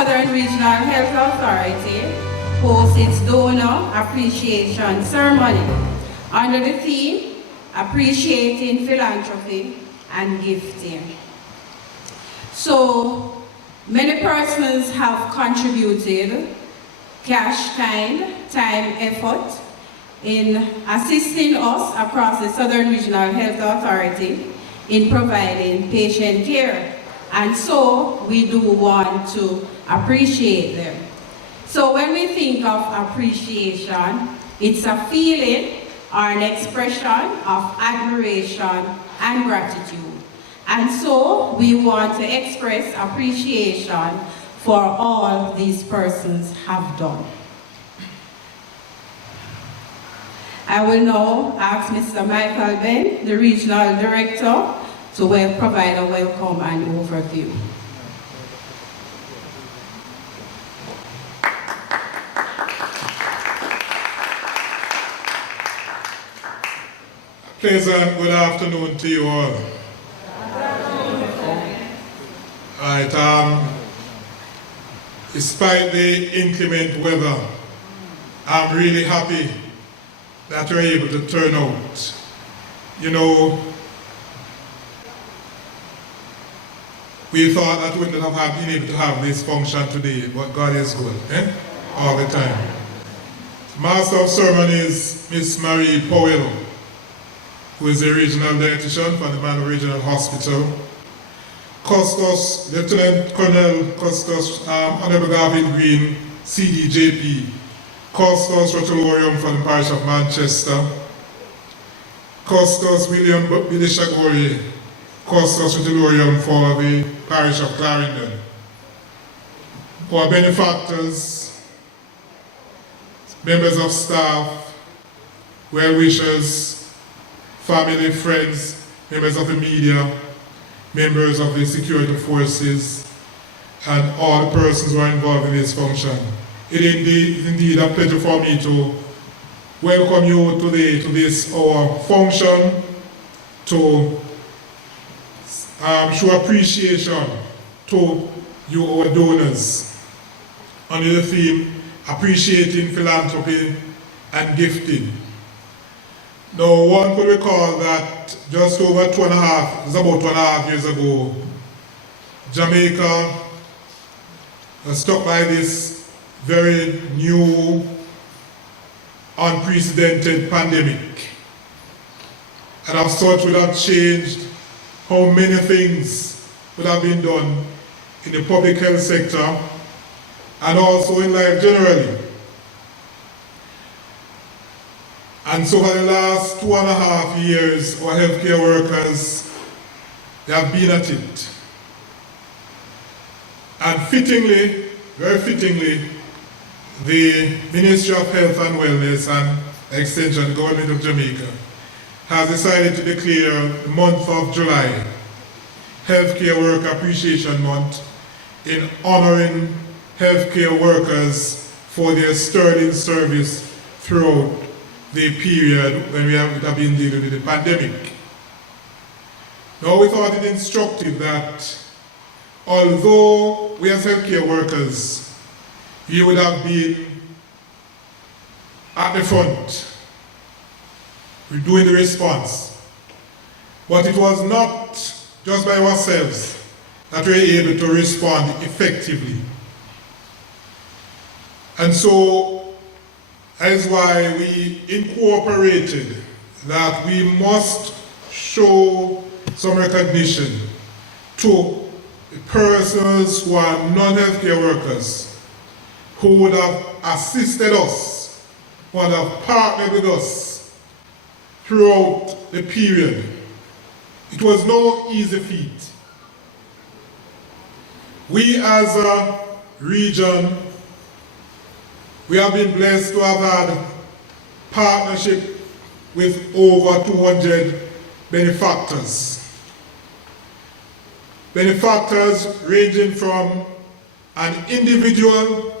Southern Regional Health Authority hosts its Donor Appreciation Ceremony under the theme Appreciating Philanthropy and Gifting. So, many persons have contributed cash, time, effort in assisting us across the Southern Regional Health Authority in providing patient care. And so we do want to appreciate them. So when we think of appreciation, it's a feeling or an expression of admiration and gratitude. And so we want to express appreciation for all these persons have done. I will now ask Mr. Michael Ben, the Regional Director, to provide a welcome and overview. Pleasant good afternoon to you all. Right, despite the inclement weather, I'm really happy that you're able to turn out. You know, we thought that we wouldn't have been able to have this function today, but God is good, all the time. Master of Ceremony is Miss Marie Powell, who is the Regional Dietitian for the Manor Regional Hospital. Custos, Lieutenant Colonel Custos Honorable Gavin Green, CDJP. Custos Rotulorium for the Parish of Manchester. Custos William Bilishagori, Custos Rotulorium for the Parish of Clarendon. Our benefactors, members of staff, well-wishers, family, friends, members of the media, members of the security forces, and all the persons who are involved in this function. It is indeed a pleasure for me to welcome you today to this our function to show appreciation to you, our donors, under the theme Appreciating Philanthropy and Gifting. Now, one could recall that just over about 2.5 years ago, Jamaica was struck by this very new, unprecedented pandemic. And as such would have changed how many things would have been done in the public health sector and also in life generally. And so for the last 2.5 years, our healthcare workers, they have been at it. And fittingly, very fittingly, the Ministry of Health and Wellness and Extension, the Government of Jamaica, has decided to declare the month of July Healthcare Worker Appreciation Month in honoring healthcare workers for their sterling service throughout the period when we have been dealing with the pandemic. Now we thought it instructive that although we as healthcare workers, you would have been at the front, we're doing the response, but it was not just by ourselves that we were able to respond effectively. And so that is why we incorporated that we must show some recognition to the persons who are non-healthcare workers who would have assisted us, who would have partnered with us throughout the period. It was no easy feat. We as a region, we have been blessed to have had partnership with over 200 benefactors. Benefactors ranging from an individual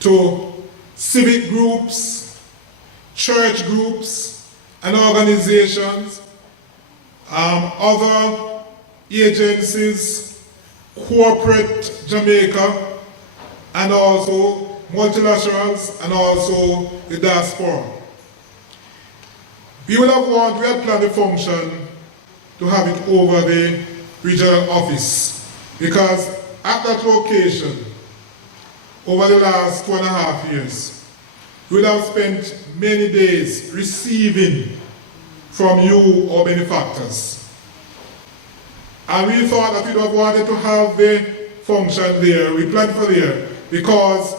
to civic groups, church groups and organizations, other agencies, corporate Jamaica, and also multilaterals, and also the diaspora. We had planned the function to have it over the regional office, because at that location, over the last 2.5 years, we would have spent many days receiving from you, our benefactors. And we thought that we would have wanted to have the function there, we planned for there, because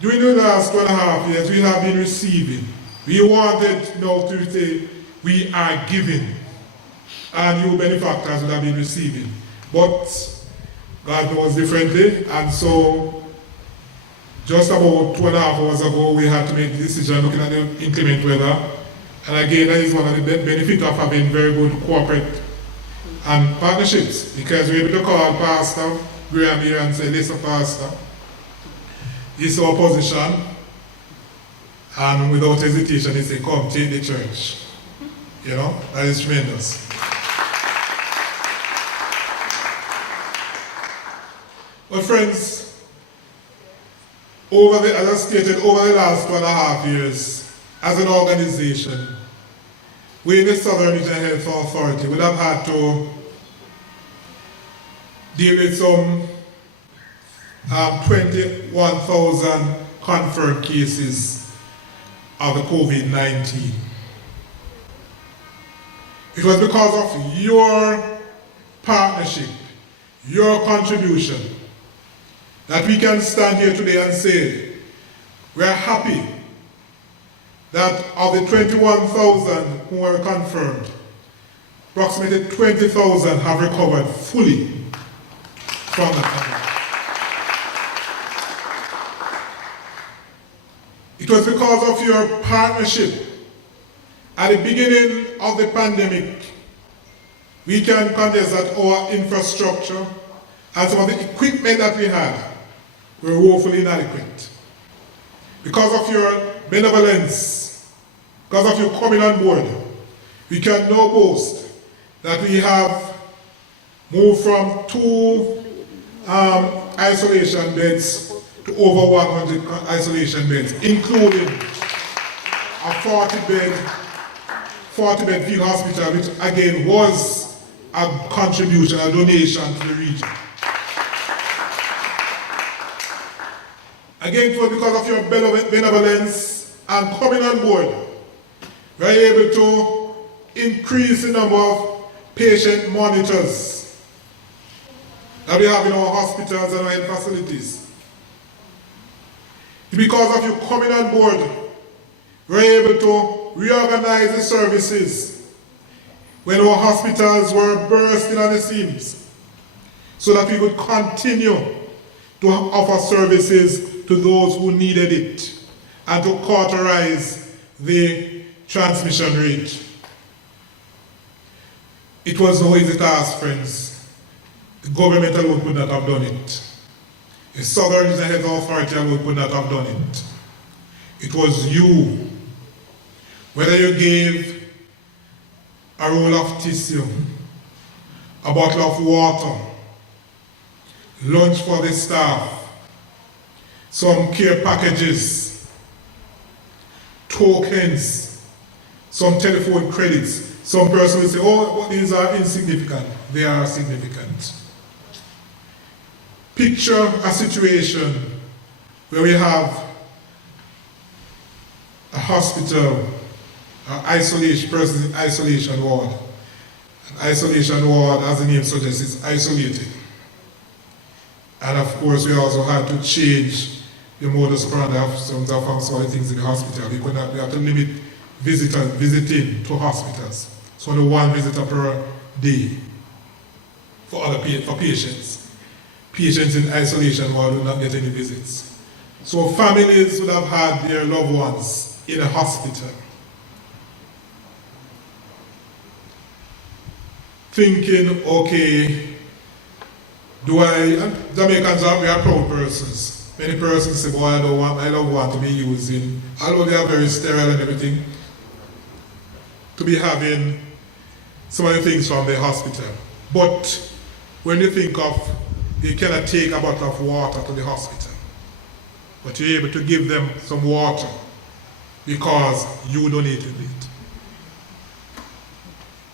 during the last 2.5 years, we have been receiving. We wanted now to say, we are giving, and you benefactors would have been receiving. But God knows differently, and so just about 2.5 hours ago, we had to make the decision looking at the inclement weather. And again, that is one of the benefits of having very good corporate and partnerships, because we're able to call Pastor Graham here and say, listen, Pastor, this is our position, and without hesitation, he said, come, take the church. You know, that is tremendous. But friends, as I stated, over the last 2.5 years, as an organization, we in the Southern Regional Health Authority would have had to deal with some 21,000 confirmed cases of the COVID-19. It was because of your partnership, your contribution, that we can stand here today and say, we are happy that of the 21,000 who were confirmed, approximately 20,000 have recovered fully from the pandemic. It was because of your partnership. At the beginning of the pandemic, we can contest that our infrastructure and some of the equipment that we had were woefully inadequate. Because of your benevolence, because of your coming on board, we can now boast that we have moved from 2 isolation beds to over 100 isolation beds, including a 40-bed field hospital, which again was a contribution, a donation to the region. Again, it was because of your benevolence and coming on board, we are able to increase the number of patient monitors that we have in our hospitals and our health facilities. Because of you coming on board, we are able to reorganize the services when our hospitals were bursting on the seams, so that we could continue to offer services to those who needed it and to cauterize the transmission rate. It was no easy task, friends. The government alone could not have done it. The Southern Regional Health Authority alone could not have done it. It was you. Whether you gave a roll of tissue, a bottle of water, lunch for the staff, some care packages, tokens, some telephone credits. Some person will say, oh, but these are insignificant. They are significant. Picture a situation where we have a hospital, person in isolation ward. An isolation ward, as the name suggests, is isolated. And of course, we also had to change the modus operandi of some of the things in the hospital. We have to limit visiting to hospitals. So only 1 visitor per day for patients. Patients in isolation ward will not get any visits. So families would have had their loved ones in a hospital, thinking, okay, Jamaicans we are proud persons. Many persons say, boy, I don't want my loved one to be using, although they are very sterile and everything, to be having some of the things from the hospital. But when you think of, you cannot take a bottle of water to the hospital. but you're able to give them some water because you donated it.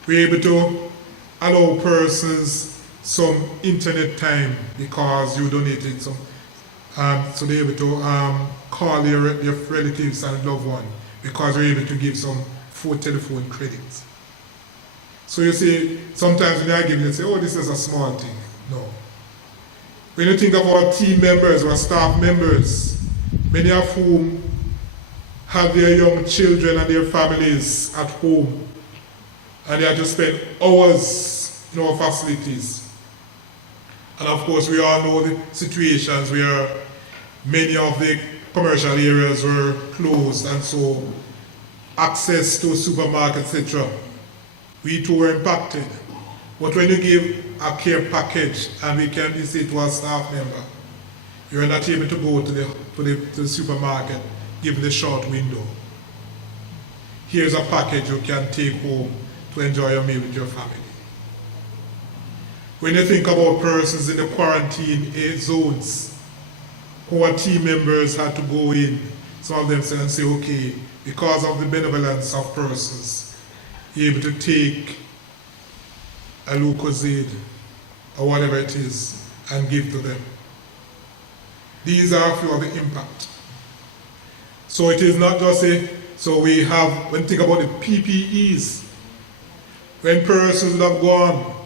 We're able to allow persons some internet time because you donated some, so they're able to call your relatives and loved one because you're able to give some telephone credits. So you see, sometimes when I give you say, oh, this is a small thing. No. When you think of our team members or staff members, many of whom have their young children and their families at home, and they have to spend hours in our facilities. And of course, we all know the situations where many of the commercial areas were closed, and so access to supermarkets, etc. We too were impacted. But when you give a care package, and we can say to a staff member, you're not able to go to the supermarket given the short window. Here's a package you can take home to enjoy your meal with your family. When you think about persons in the quarantine zones, who our team members had to go in, some of them say and say, okay, because of the benevolence of persons, you're able to take a Lucozade or whatever it is and give to them. These are a few of the impact. So it is not just so we have, when you think about the PPEs, when persons would have gone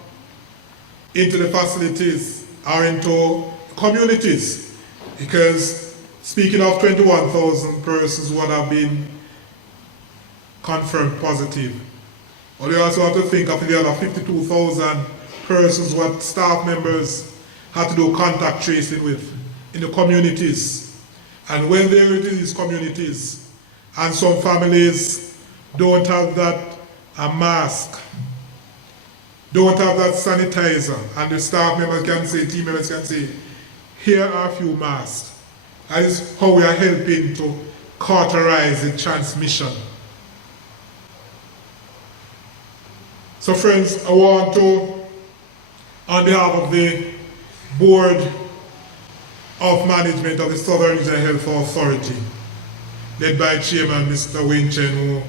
into the facilities or into communities, because speaking of 21,000 persons who have been confirmed positive, but we also have to think of the other 52,000 persons what staff members had to do contact tracing with in the communities. And when they're in these communities, and some families don't have that mask, don't have that sanitizer, and the staff members can say, team members can say, here are a few masks. That is how we are helping to cauterize the transmission. So friends, I want to, on behalf of the Board of Management of the Southern Regional Health Authority, led by Chairman Mr. Wayne Chen, who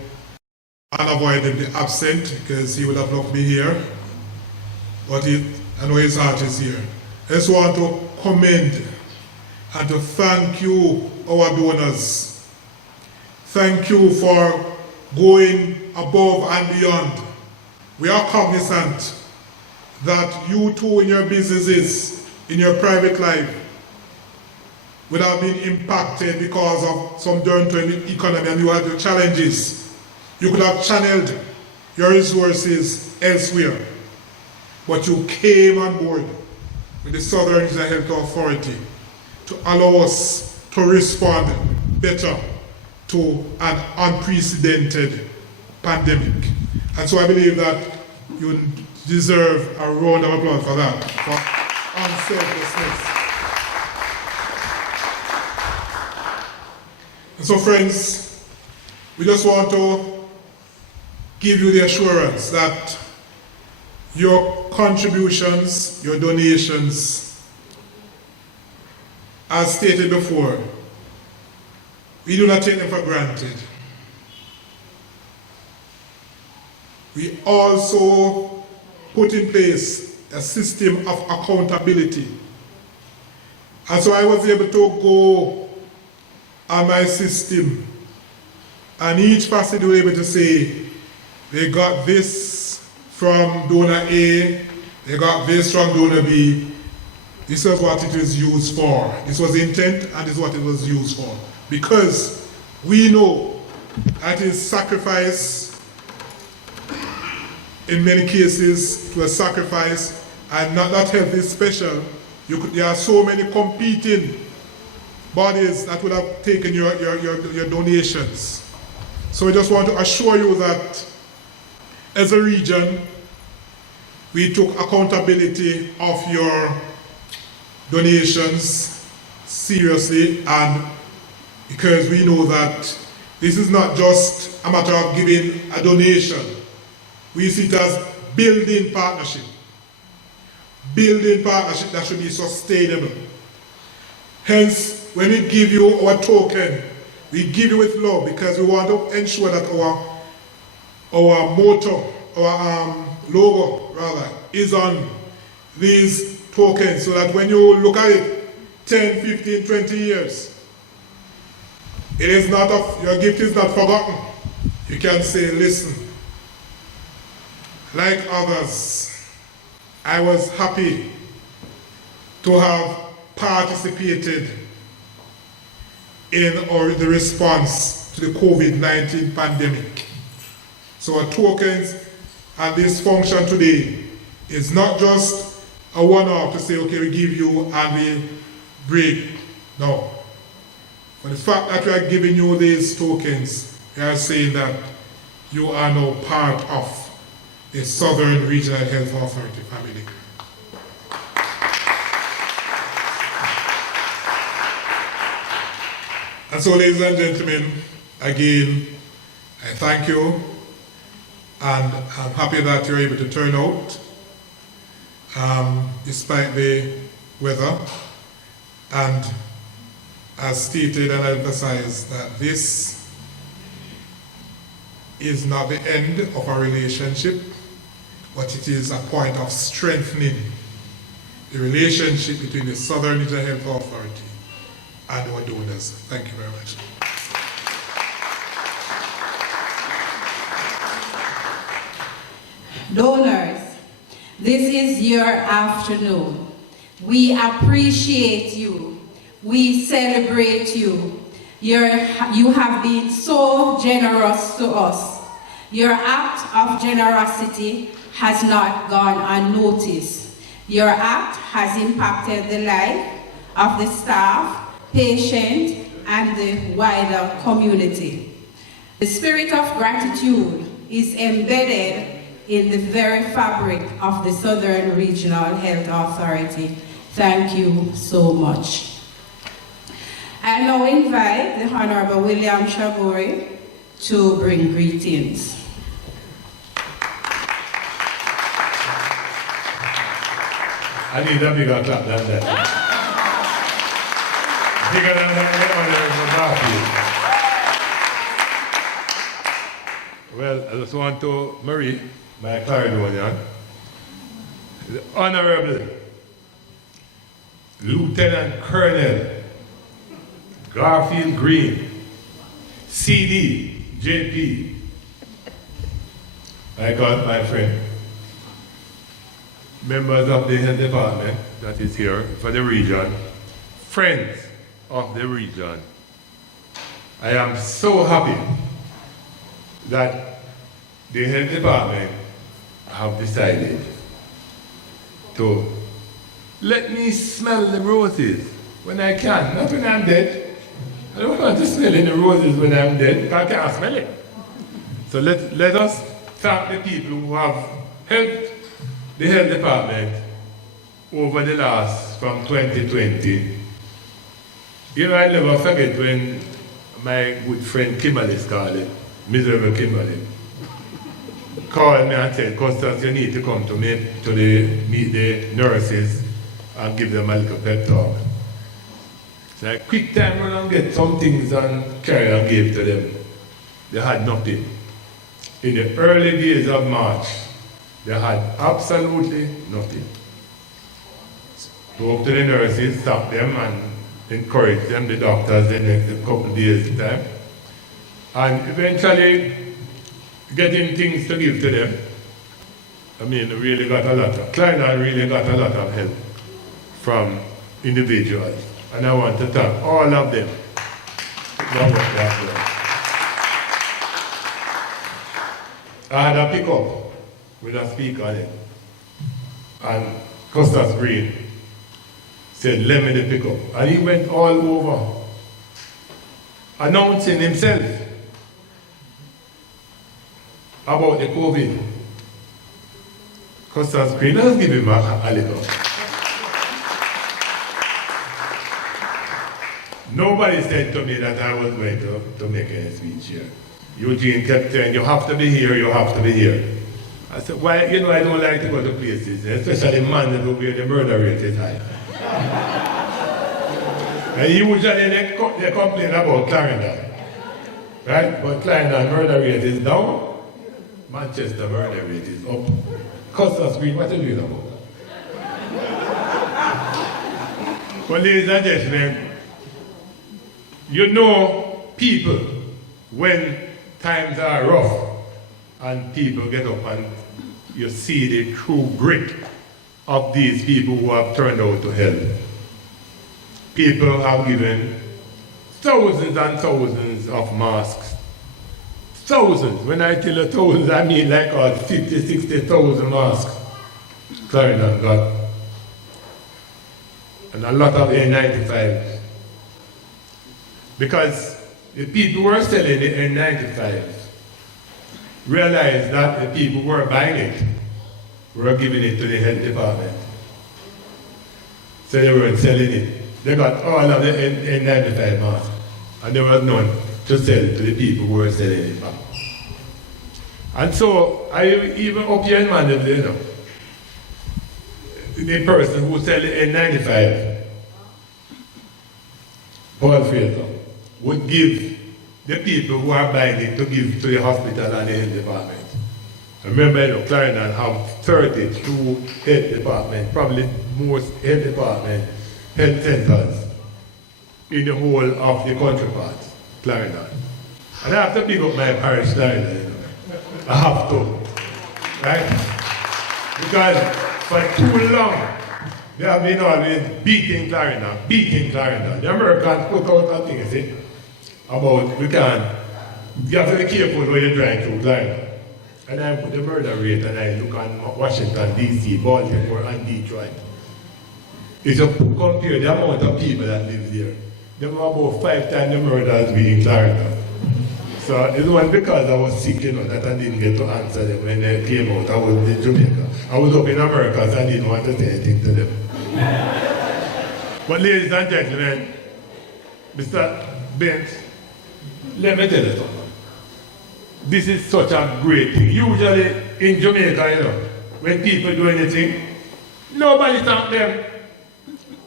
unavoidably absent because he would have loved me here, but I know his heart is here. I just want to commend and to thank you, our donors. Thank you for going above and beyond. We are cognizant that you too in your businesses, in your private life, would have been impacted because of some downturn in the economy and you had your challenges. You could have channeled your resources elsewhere, but you came on board with the Southern Regional Health Authority to allow us to respond better to an unprecedented pandemic. And so I believe that you deserve a round of applause for that, for unselflessness. And so friends, we just want to give you the assurance that your contributions, your donations, as stated before, we do not take them for granted. We also put in place a system of accountability. And so I was able to go on my system, and each facility was able to say, they got this from donor A, they got this from donor B. This is what it is used for. This was the intent, and this is what it was used for. Because we know that is sacrifice. In many cases, it was sacrifice, and not that health is special. There are so many competing bodies that would have taken your donations. So we just want to assure you that as a region, we took accountability of your donations seriously, and because we know that this is not just a matter of giving a donation. We see it as building partnership that should be sustainable. Hence, when we give you our token, we give you with love because we want to ensure that our motto, our logo rather, is on these tokens so that when you look at it 10, 15, 20 years, it is not your gift is not forgotten. You can say, listen, like others, I was happy to have participated in the response to the COVID-19 pandemic. So our tokens and this function today is not just a one-off to say, okay, we give you and we break. No. But the fact that we are giving you these tokens, we are saying that you are now part of the Southern Regional Health Authority family. And so, ladies and gentlemen, again, I thank you, and I'm happy that you're able to turn out, despite the weather, and as stated and emphasized, that this is not the end of our relationship, but it is a point of strengthening the relationship between the Southern Regional Health Authority and our donors. Thank you very much. Donors, this is your afternoon. We appreciate you. We celebrate you. You have been so generous to us. Your act of generosity has not gone unnoticed. Your act has impacted the life of the staff, patient, and the wider community. The spirit of gratitude is embedded in the very fabric of the Southern Regional Health Authority. Thank you so much. I now invite the Honorable William Shabori to bring greetings. I need a bigger clap than that. Bigger than that. Well, I just want to, Marie, my Caledonian, the Honorable Lieutenant Colonel Garfield Green, CD, JP, I got my friend, members of the health department that is here for the region, friends of the region. I am so happy that the health department have decided to let me smell the roses when I can, not when I'm dead. I don't want to smell any roses when I'm dead, because I can't smell it. So let us thank the people who have helped the health department over the last, from 2020. You know, I never forget when my good friend Kimberly Scarlett, miserable Kimberly, called me and said, Costas, you need to come to me to meet the nurses and give them a little pep talk. So I quick time run and get some things and carry and give to them. They had nothing. In the early days of March, they had absolutely nothing. Go up to the nurses, stop them and encourage them, the doctors, the next couple of days time. And eventually getting things to give to them. I mean, really got a lot of, Kleiner really got a lot of help from individuals. And I want to thank all of them. I had a pickup with a speaker on it. And Costas Green said, let me the pickup. And he went all over announcing himself about the COVID. Costas Green, let's give him a little. Nobody said to me that I was going to make any speech here. Eugene kept saying, you have to be here, you have to be here. I said, why, you know, I don't like to go to places, especially Mandeville where the murder rate is high. And usually they complain about Clarendon, right? But Clarendon murder rate is down, Manchester murder rate is up. Custom Green, what are you doing about that? But ladies and gentlemen, you know people when times are rough and people get up and you see the true grit of these people who have turned out to help. People have given thousands and thousands of masks. Thousands. When I tell you thousands, I mean like 50, 60,000 masks. Clarendon got. And a lot of N95s. Because the people who were selling the N95s realized that the people who were buying it were giving it to the health department. So they weren't selling it. They got all of the N95 masks, and there was none to sell to the people who were selling it back. And so, I even up here in Mandeville, you know, the person who sell the N95, Paul Fraser, would give the people who are buying it to give to the hospital and the health department. Remember, you know, Clarendon have 32 health departments, probably most health departments, health centers in the whole of the country part, Clarendon. And I have to pick up my parish, Clarendon, you know. I have to, right? Because for too long, they have been always beating Clarendon. The Americans put out a thing, you see, about you have to be careful when you're driving through Clarendon. And I put the murder rate and I look at Washington, D.C., Baltimore, and Detroit. If you compare the amount of people that live there, there were about 5 times the murders being in Clarendon. So it was because I was sick, you know, that I didn't get to answer them when they came out. I was in Jamaica. I was up in America, so I didn't want to say anything to them. But ladies and gentlemen, Mr. Bent, let me tell you something. This is such a great thing. Usually in Jamaica, you know, when people do anything, nobody thank them.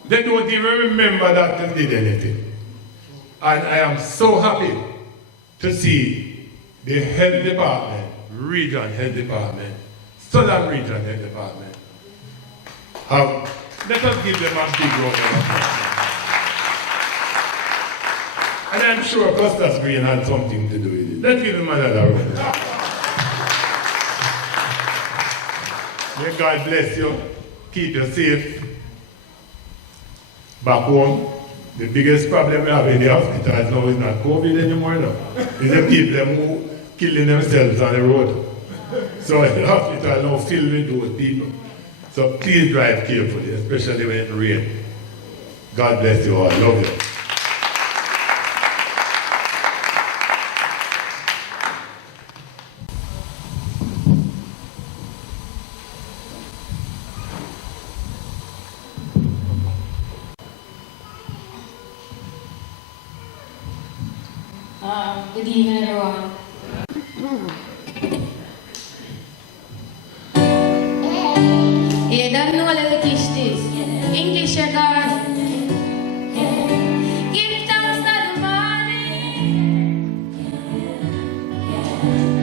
They don't even remember that they did anything. And I am so happy to see the health department, region health department, southern region health department. Let us give them a big round of applause. And I'm sure Custis Green had something to do with it. Let's give him another round. May God bless you, keep you safe. Back home, the biggest problem we have in the hospitals now is not COVID anymore now. It's the people who killing themselves on the road. So the hospital now filled with those people. So please drive carefully, especially when it rains. God bless you all. Love you. Good evening, everyone. You don't know what the kiss is. English, your God. Give thanks to the morning. Give thanks to the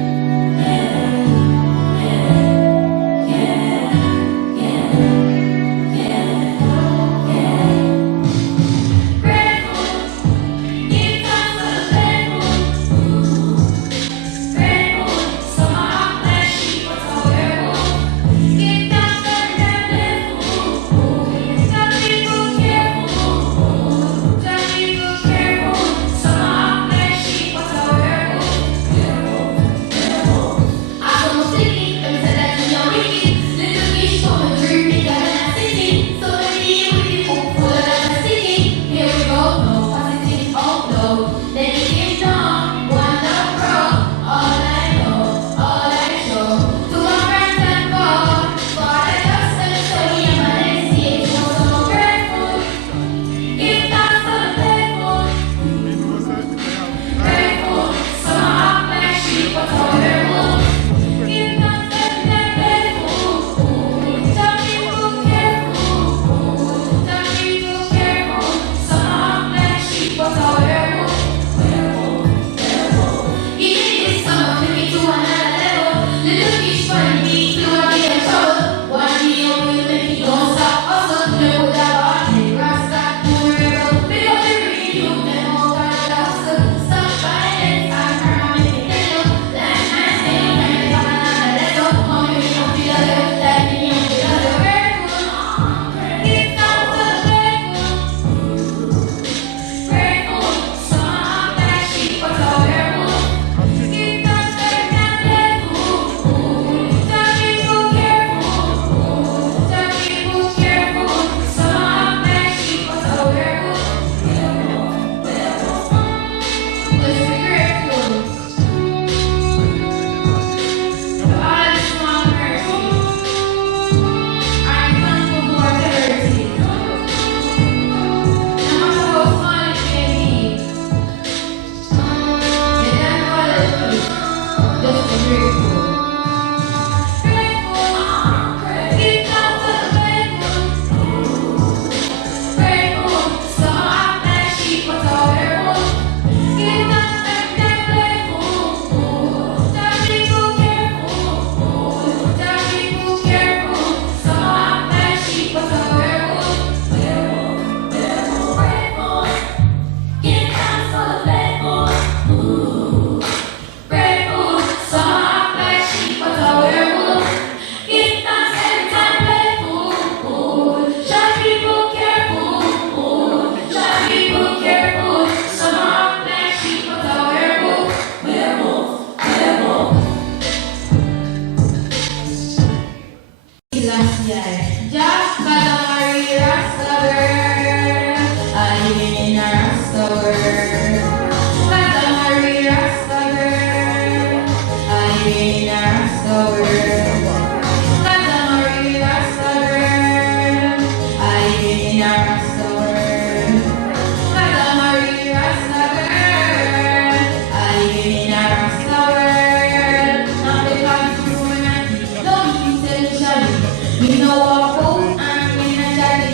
We know our folks and we not chatty.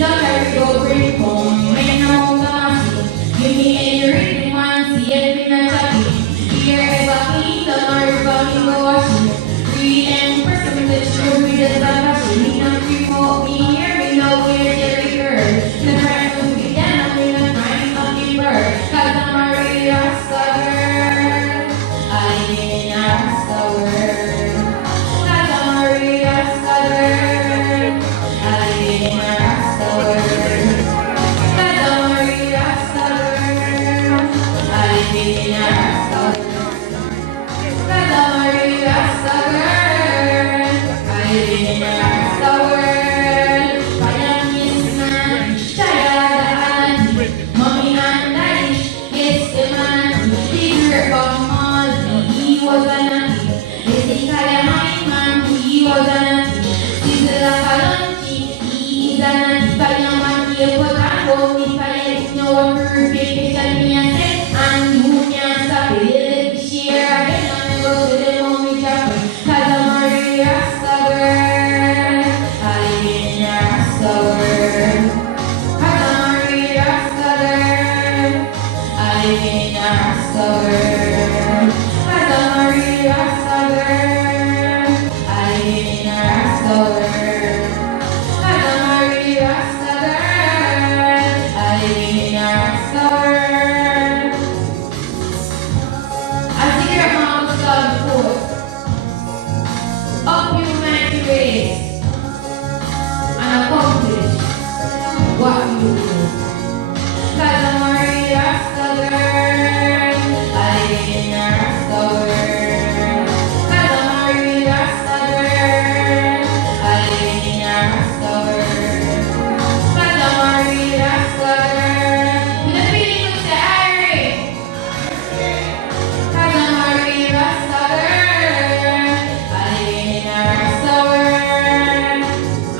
Don't carry go bring home. We know the give me any ring one, see it, we not chatty. Here ever clean, don't worry about me, go wash it. Read and press them, let you read it, but we not remote me here, we know where Jerry bird. The brand will be down, we not crying on the bird. Cause I'm a real Rasta girl. I ain't a Rasta girl. Cause I'm a real Rasta girl. I ain't a Rasta girl. Cause I'm a real Rasta girl. I ain't a Rasta girl. Cause I'm a real Rasta girl. I ain't a Rasta girl. Fire kiss man, tired and mommy and daddy, yes the man. He grew up small, he was a naughty. Yes, he carry my man, he was a naughty. Sizzle like a lunchy, he is a naughty. Fire man, he was a home, if I let you know what perfect, tell me and say, and you can't stop it. Let me share again, and go to the mommy job. Cause I'm a real Rasta girl. I ain't a Rasta girl. Cause I'm a real Rasta girl. I ain't a Rasta girl. Cause I'm a real Rasta girl. I ain't a Rasta girl. Cause I'm a real Rasta girl. I ain't a Rasta girl. As the great man was called before, up you mighty race and accomplish what you do. Cause I'm a real Rasta girl. I ain't a Rasta girl. Cause I'm a real Rasta girl. I ain't a Rasta girl. Cause I'm a real Rasta girl. The feeling of the Irish. Cause I'm a real Rasta girl. I ain't a Rasta girl.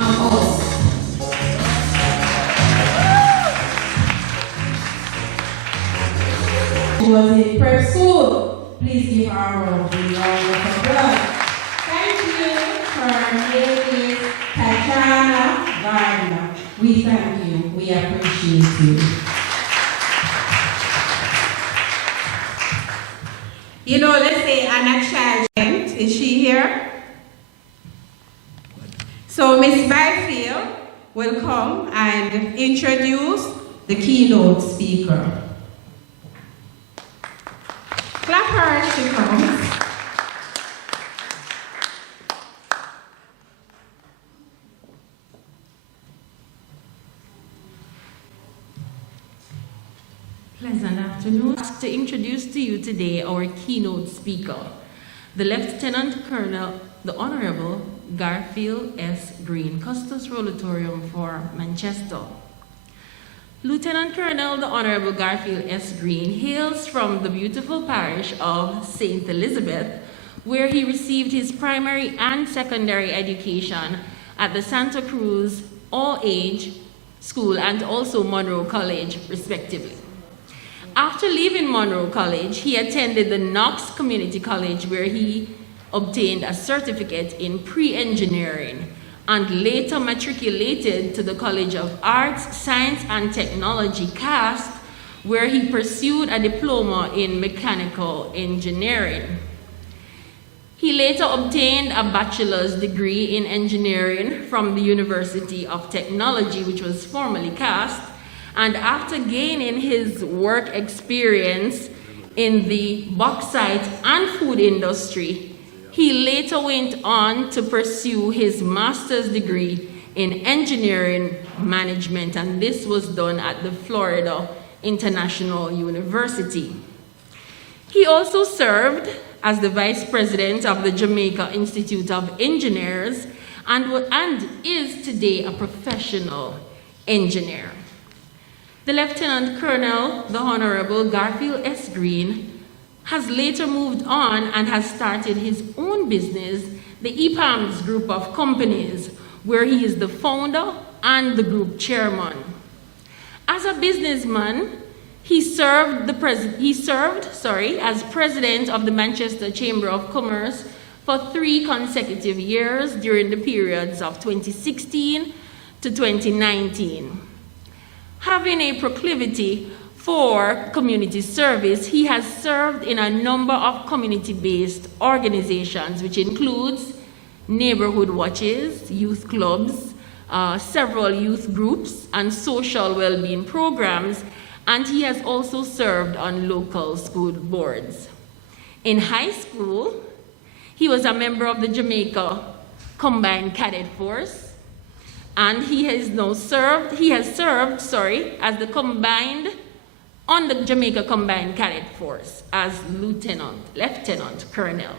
I'm out. She was in prep school. Please give her a round of applause. Thank you for Lady Tatiana Gardner. We thank you. We appreciate you. You know, let's say Anna Child. Is she here? So Miss Byfield will come and introduce the keynote speaker. Clap her as she comes. Pleasant afternoon. To introduce to you today our keynote speaker, the Lieutenant Colonel, the Honorable Garfield S. Green, Custos Rollatorium for Manchester. Lieutenant Colonel, the Honorable Garfield S. Green, hails from the beautiful parish of St. Elizabeth, where he received his primary and secondary education at the Santa Cruz All-Age School and also Monroe College, respectively. After leaving Monroe College, he attended the Knox Community College, where he obtained a certificate in pre-engineering and later matriculated to the College of Arts, Science and Technology, CAST, where he pursued a diploma in mechanical engineering. He later obtained a bachelor's degree in engineering from the University of Technology, which was formerly CAST, and after gaining his work experience in the bauxite and food industry, he later went on to pursue his master's degree in engineering management, and this was done at the Florida International University. He also served as the vice president of the Jamaica Institute of Engineers and is today a professional engineer. The Lieutenant Colonel, the Honorable Garfield S. Green, has later moved on and has started his own business, the EPAMS Group of Companies, where he is the founder and the group chairman. As a businessman, he served as president of the Manchester Chamber of Commerce for 3 consecutive years during the periods of 2016 to 2019. Having a proclivity for community service, he has served in a number of community-based organizations, which includes neighborhood watches, youth clubs, several youth groups, and social well-being programs, and he has also served on local school boards. In high school, he was a member of the Jamaica Combined Cadet Force, and he has served as the on the Jamaica Combined Cadet Force as Lieutenant Colonel.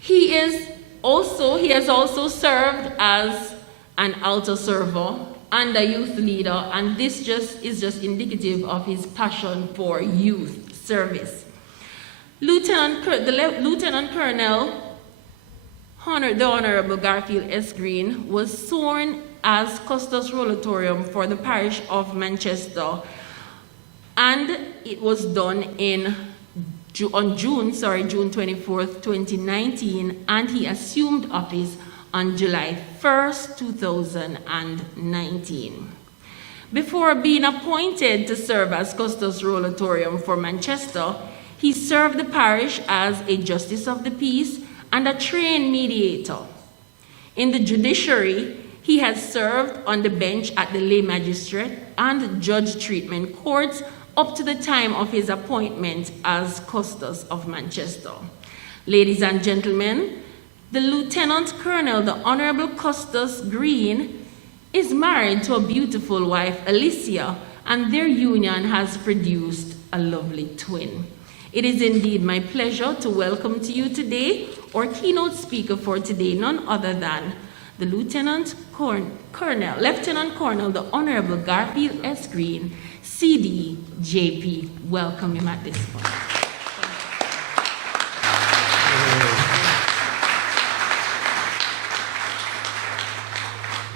He has also served as an altar server and a youth leader, and this is just indicative of his passion for youth service. Lieutenant Colonel, the Honorable Garfield S. Green, was sworn as Custos Rollatorium for the parish of Manchester, and it was done on June 24th, 2019, and he assumed office on July 1st, 2019. Before being appointed to serve as Custos Rollatorium for Manchester, he served the parish as a Justice of the Peace and a trained mediator. In the judiciary, he has served on the bench at the lay magistrate and judge treatment courts up to the time of his appointment as Custos of Manchester. Ladies and gentlemen, the Lieutenant Colonel, the Honorable Custos Green, is married to a beautiful wife, Alicia, and their union has produced a lovely twin. It is indeed my pleasure to welcome to you today our keynote speaker for today, none other than the Lieutenant Colonel, the Honorable Garfield S. Green, CD, JP. Welcome him at this point.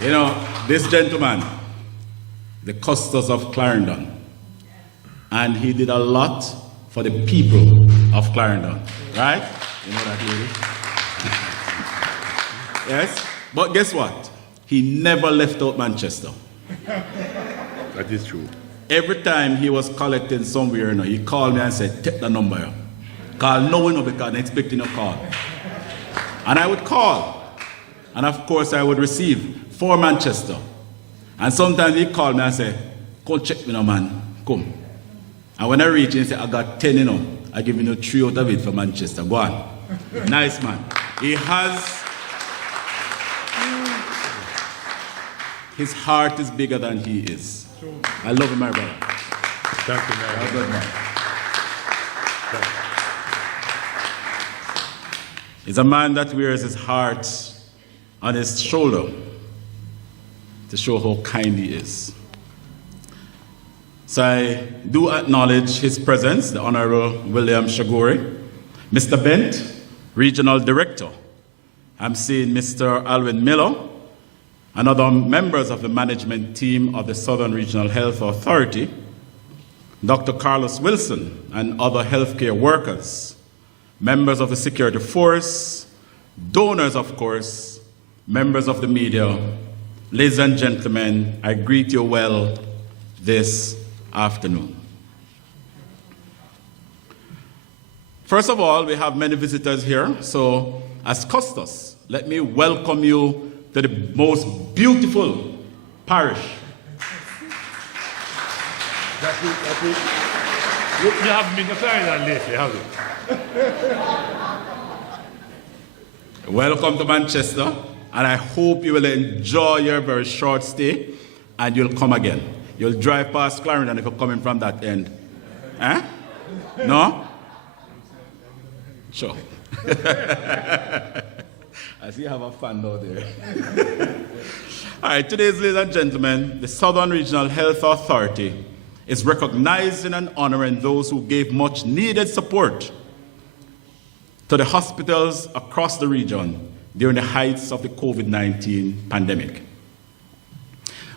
You know, this gentleman, the Custos of Clarendon, and he did a lot for the people of Clarendon, right? You know that lady? Yes? But guess what? He never left out Manchester. That is true. Every time he was collecting somewhere, he called me and said, take the number here. Call no one because I'm expecting a call. And I would call. And of course I would receive for Manchester. And sometimes he called me and say, come check me now, man. Come. And when I reach him, he say, I got 10, I give you 3 out of it for Manchester. Go on. Nice man. He has, his heart is bigger than he is. I love him, my brother. Thank you, man. You're a good man. He's a man that wears his heart on his shoulder to show how kind he is. So I do acknowledge his presence, the Honorable William Shagori, Mr. Bent, Regional Director. I'm seeing Mr. Alwyn Miller, and other members of the management team of the Southern Regional Health Authority, Dr. Carlos Wilson and other healthcare workers, members of the security force, donors, of course, members of the media. Ladies and gentlemen, I greet you well this afternoon. First of all, we have many visitors here, so as Custos, let me welcome you to the most beautiful parish. You haven't been to Florida lately, have you? Welcome to Manchester, and I hope you will enjoy your very short stay, and you'll come again. You'll drive past Clarendon if you're coming from that end. Eh? No? Sure. I see you have a fan out there. All right, today, ladies and gentlemen, the Southern Regional Health Authority is recognizing and honoring those who gave much needed support to the hospitals across the region during the heights of the COVID-19 pandemic.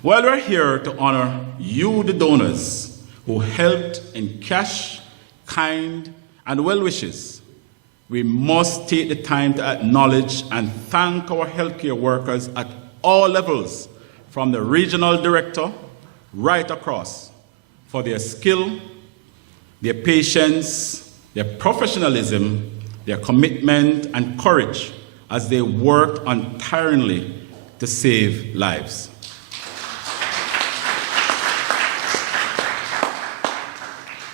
While we're here to honor you, the donors, who helped in cash, kind, and well wishes, we must take the time to acknowledge and thank our healthcare workers at all levels, from the regional director right across, for their skill, their patience, their professionalism, their commitment and courage as they worked untiringly to save lives.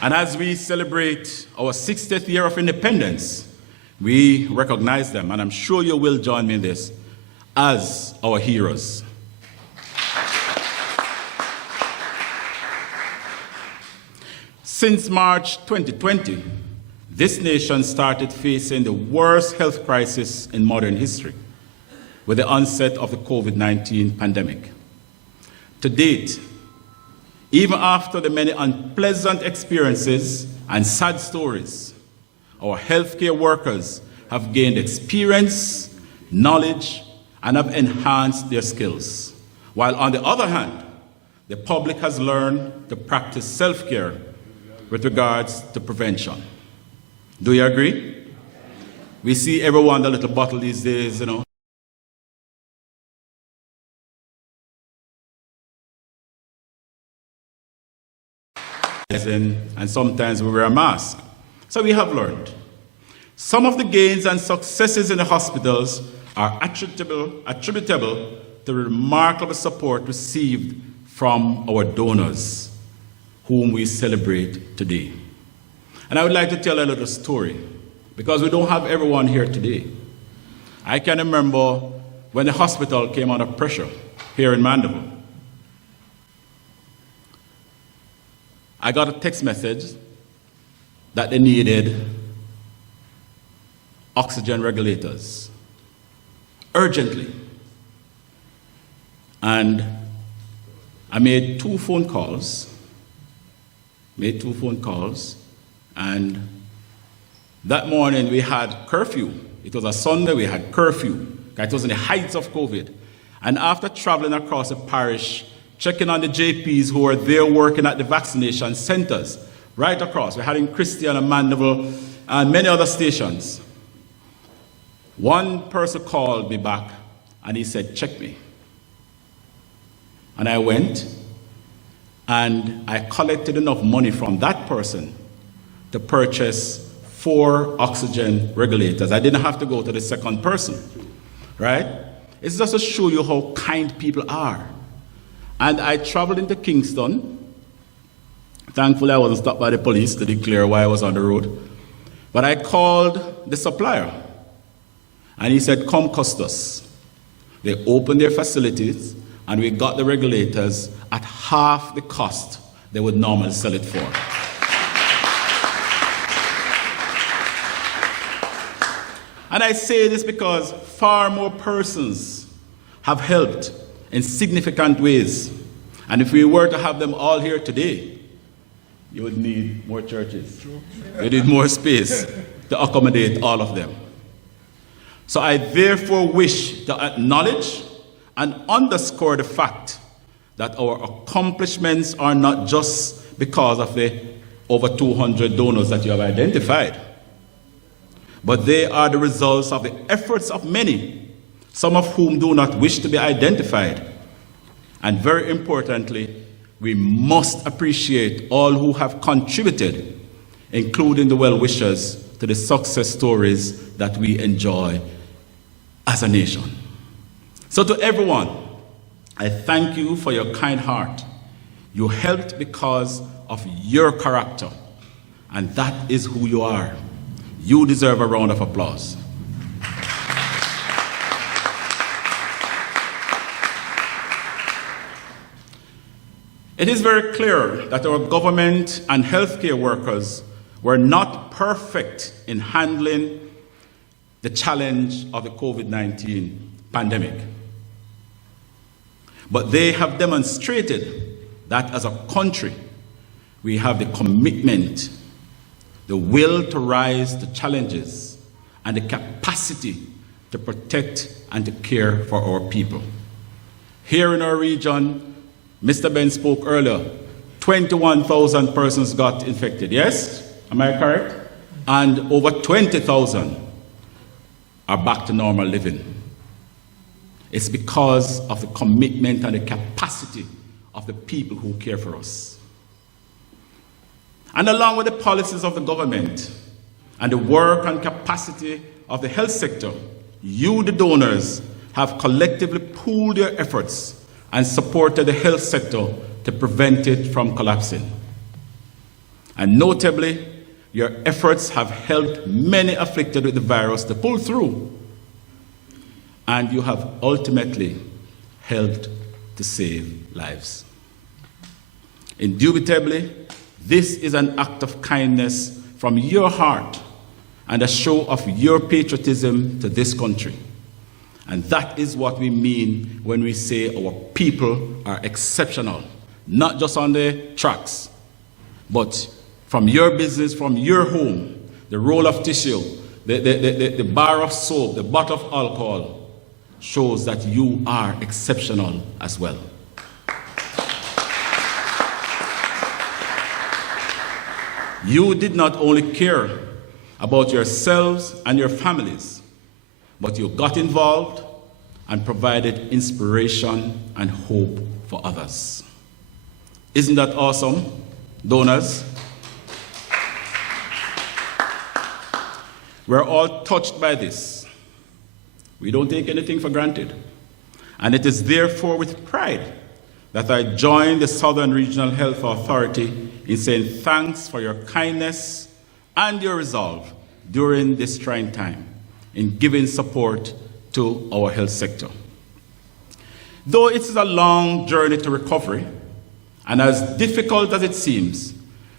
And as we celebrate our 60th year of independence, we recognize them, and I'm sure you will join me in this, as our heroes. Since March 2020, this nation started facing the worst health crisis in modern history with the onset of the COVID-19 pandemic. To date, even after the many unpleasant experiences and sad stories, our healthcare workers have gained experience, knowledge, and have enhanced their skills. While on the other hand, the public has learned to practice self-care with regards to prevention. Do you agree? We see everyone the little bottle these days, you know. And sometimes we wear a mask. So we have learned. Some of the gains and successes in the hospitals are attributable to the remarkable support received from our donors, whom we celebrate today. And I would like to tell a little story, because we don't have everyone here today. I can remember when the hospital came under pressure here in Mandeville. I got a text message that they needed oxygen regulators urgently. And I made two phone calls, and that morning we had curfew. It was a Sunday, we had curfew. It was in the heights of COVID. And after traveling across the parish, checking on the JPs who were there working at the vaccination centers, right across. We had in Christian and Mandeville and many other stations. One person called me back and he said, check me. And I went and I collected enough money from that person to purchase 4 oxygen regulators. I didn't have to go to the second person, right? It's just to show you how kind people are. And I traveled into Kingston. Thankfully, I wasn't stopped by the police to declare why I was on the road. But I called the supplier, and he said, come Custos. They opened their facilities, and we got the regulators at half the cost they would normally sell it for. And I say this because far more persons have helped in significant ways. And if we were to have them all here today, you would need more churches. You need more space to accommodate all of them. So I therefore wish to acknowledge and underscore the fact that our accomplishments are not just because of the over 200 donors that you have identified, but they are the results of the efforts of many, some of whom do not wish to be identified. And very importantly, we must appreciate all who have contributed, including the well-wishers, to the success stories that we enjoy as a nation. So to everyone, I thank you for your kind heart. You helped because of your character, and that is who you are. You deserve a round of applause. It is very clear that our government and healthcare workers were not perfect in handling the challenge of the COVID-19 pandemic. But they have demonstrated that as a country, we have the commitment, the will to rise to challenges, and the capacity to protect and to care for our people. Here in our region, Mr. Ben spoke earlier, 21,000 persons got infected, yes? Am I correct? And over 20,000 are back to normal living. It's because of the commitment and the capacity of the people who care for us. And along with the policies of the government and the work and capacity of the health sector, you, the donors, have collectively pooled your efforts and supported the health sector to prevent it from collapsing. And notably, your efforts have helped many afflicted with the virus to pull through, and you have ultimately helped to save lives. Indubitably, this is an act of kindness from your heart and a show of your patriotism to this country. And that is what we mean when we say our people are exceptional, not just on the tracks, but from your business, from your home, the roll of tissue, the bar of soap, the bottle of alcohol, shows that you are exceptional as well. You did not only care about yourselves and your families, but you got involved and provided inspiration and hope for others. Isn't that awesome, donors? We're all touched by this. We don't take anything for granted. And it is therefore with pride that I join the Southern Regional Health Authority in saying thanks for your kindness and your resolve during this trying time in giving support to our health sector. Though it is a long journey to recovery, and as difficult as it seems,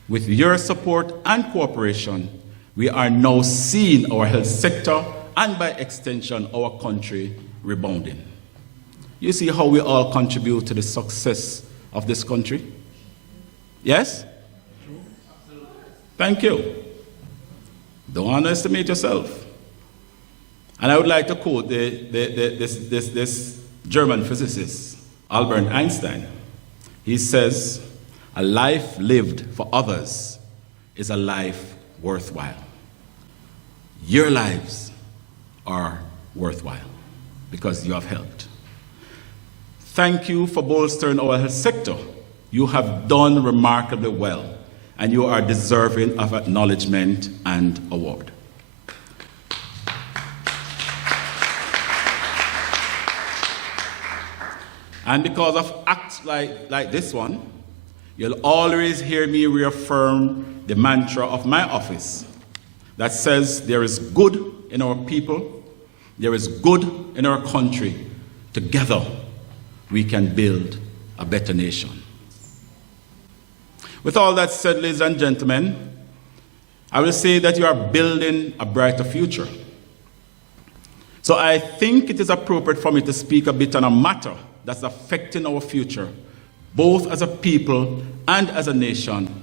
with your support and cooperation, we are now seeing our health sector and by extension our country rebounding. You see how we all contribute to the success of this country? Yes? Thank you. Don't underestimate yourself. And I would like to quote this German physicist, Albert Einstein. He says, "A life lived for others is a life worthwhile." Your lives are worthwhile because you have helped. Thank you for bolstering our health sector. You have done remarkably well, and you are deserving of acknowledgement and award. And because of acts like this one, you'll always hear me reaffirm the mantra of my office that says there is good in our people, there is good in our country. Together, we can build a better nation. With all that said, ladies and gentlemen, I will say that you are building a brighter future. So I think it is appropriate for me to speak a bit on a matter that's affecting our future, both as a people and as a nation,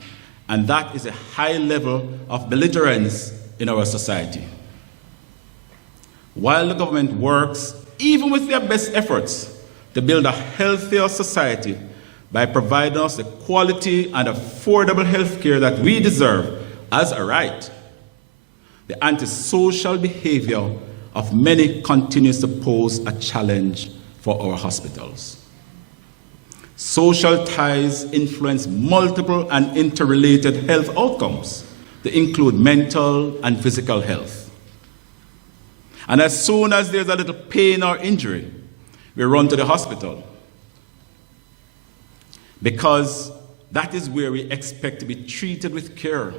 and that is a high level of belligerence in our society. While the government works, even with their best efforts, to build a healthier society by providing us the quality and affordable health care that we deserve as a right, the antisocial behavior of many continues to pose a challenge for our hospitals. Social ties influence multiple and interrelated health outcomes. They include mental and physical health. And as soon as there's a little pain or injury, we run to the hospital, because that is where we expect to be treated with care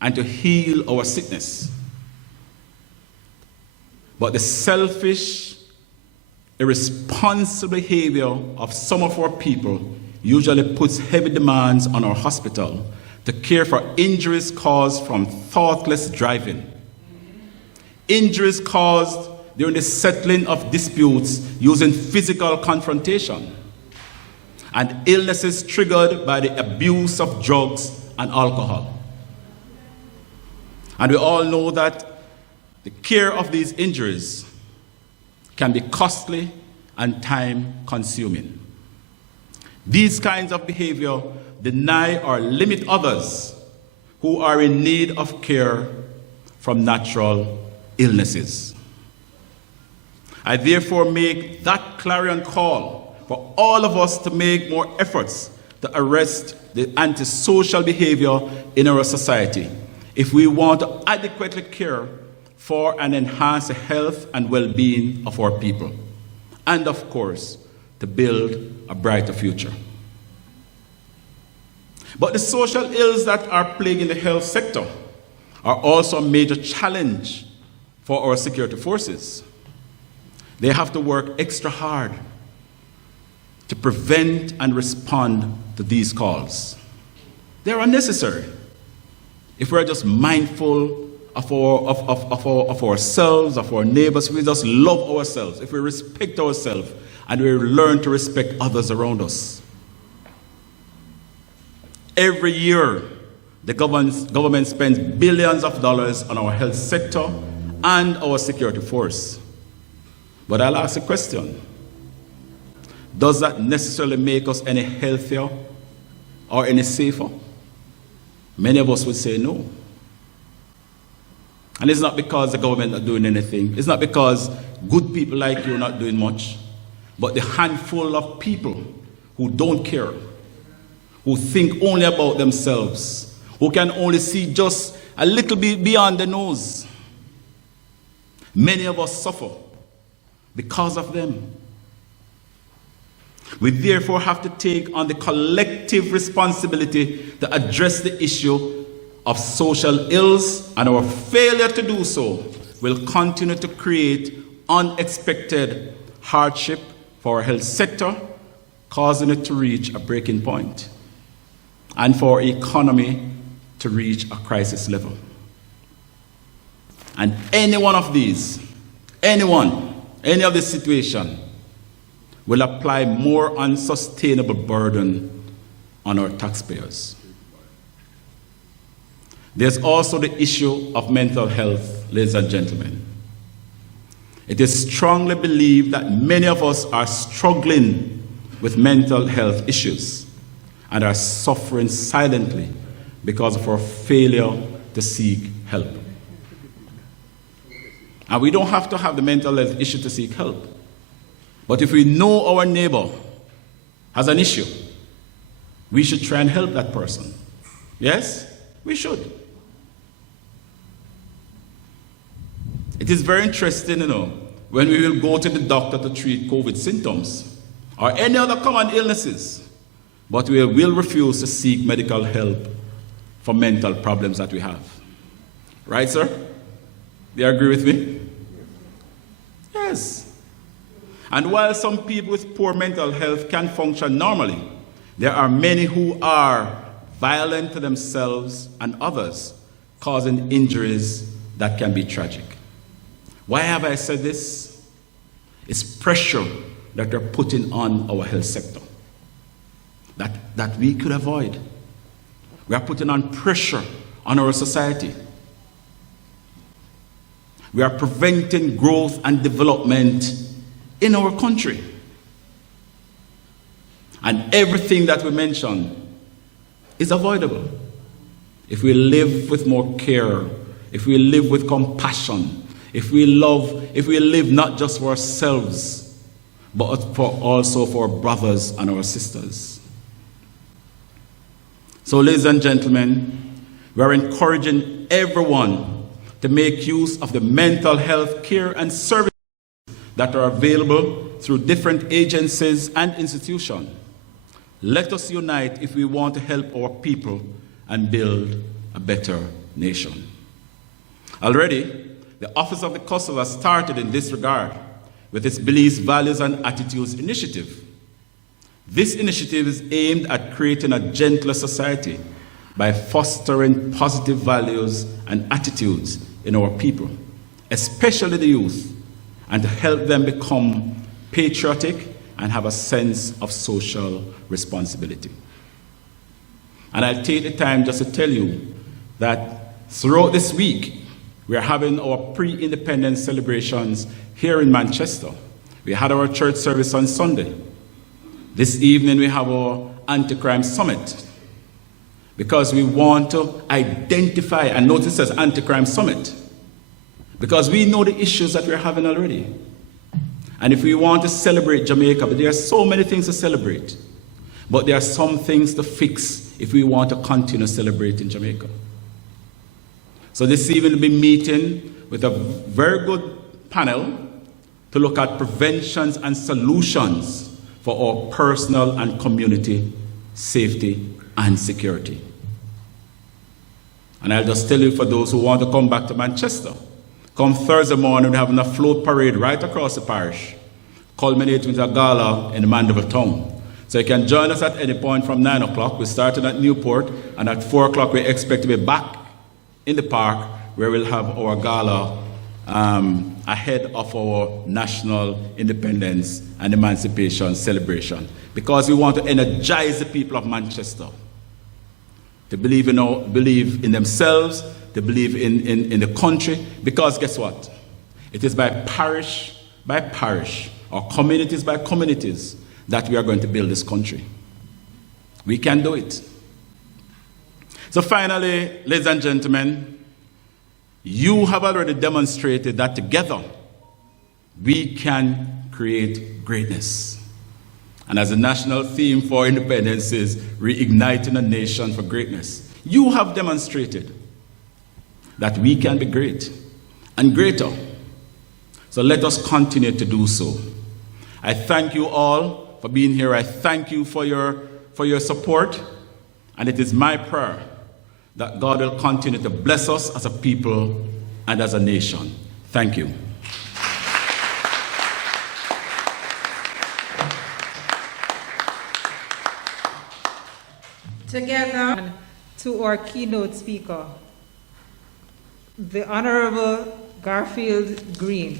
and to heal our sickness. But the selfish, irresponsible behavior of some of our people usually puts heavy demands on our hospital to care for injuries caused from thoughtless driving, injuries caused during the settling of disputes using physical confrontation, and illnesses triggered by the abuse of drugs and alcohol. And we all know that the care of these injuries can be costly and time-consuming. These kinds of behavior deny or limit others who are in need of care from natural illnesses. I therefore make that clarion call for all of us to make more efforts to arrest the antisocial behavior in our society if we want to adequately care for and enhance the health and well-being of our people, and of course, to build a brighter future. But the social ills that are plaguing the health sector are also a major challenge for our security forces. They have to work extra hard to prevent and respond to these calls. They are unnecessary if we're just mindful of ourselves, of our neighbors, if we just love ourselves, if we respect ourselves, and we learn to respect others around us. Every year, the government spends billions of dollars on our health sector and our security force. But I'll ask a question. Does that necessarily make us any healthier or any safer? Many of us would say no. And it's not because the government is not doing anything. It's not because good people like you are not doing much. But the handful of people who don't care, who think only about themselves, who can only see just a little bit beyond the nose. Many of us suffer because of them. We therefore have to take on the collective responsibility to address the issue of social ills, and our failure to do so will continue to create unexpected hardship for our health sector, causing it to reach a breaking point, and for our economy to reach a crisis level. And any one of these, any of this situation, will apply more unsustainable burden on our taxpayers. There's also the issue of mental health, ladies and gentlemen. It is strongly believed that many of us are struggling with mental health issues and are suffering silently because of our failure to seek help. And we don't have to have the mental health issue to seek help. But if we know our neighbor has an issue, we should try and help that person. Yes? We should. It is very interesting, when we will go to the doctor to treat COVID symptoms or any other common illnesses, but we will refuse to seek medical help for mental problems that we have. Right, sir? Do you agree with me? Yes. And while some people with poor mental health can function normally, there are many who are violent to themselves and others, causing injuries that can be tragic. Why have I said this? It's pressure that they're putting on our health sector that we could avoid. We are putting on pressure on our society. We are preventing growth and development in our country. And everything that we mentioned is avoidable if we live with more care, if we live with compassion, if we live not just for ourselves, but also for our brothers and our sisters. So, ladies and gentlemen, we are encouraging everyone to make use of the mental health care and services that are available through different agencies and institutions. Let us unite if we want to help our people and build a better nation. Already, the Office of the Consul has started in this regard with its Beliefs, Values, and Attitudes initiative. This initiative is aimed at creating a gentler society by fostering positive values and attitudes in our people, especially the youth, and to help them become patriotic and have a sense of social responsibility. And I'll take the time just to tell you that throughout this week, we are having our pre-independence celebrations here in Manchester. We had our church service on Sunday. This evening we have our anti-crime summit because we want to identify, and notice it says anti-crime summit, because we know the issues that we're having already. And if we want to celebrate Jamaica, but there are so many things to celebrate, but there are some things to fix if we want to continue celebrating Jamaica. So this evening we'll be meeting with a very good panel to look at preventions and solutions for our personal and community safety and security. And I'll just tell you, for those who want to come back to Manchester, come Thursday morning, we're having a float parade right across the parish, culminating with a gala in Mandeville town. So you can join us at any point from 9 o'clock. We're starting at Newport, and at 4 o'clock we expect to be back in the park where we'll have our gala ahead of our national independence and emancipation celebration, because we want to energize the people of Manchester to believe in themselves, to believe in the country, because guess what? It is by parish, or communities by communities, that we are going to build this country. We can do it. So finally, ladies and gentlemen, you have already demonstrated that together we can create greatness. And as the national theme for independence is reigniting a nation for greatness, you have demonstrated that we can be great and greater. So let us continue to do so. I thank you all for being here. I thank you for your support. And it is my prayer that God will continue to bless us as a people and as a nation. Thank you. Together, to our keynote speaker, the Honorable Garfield Green.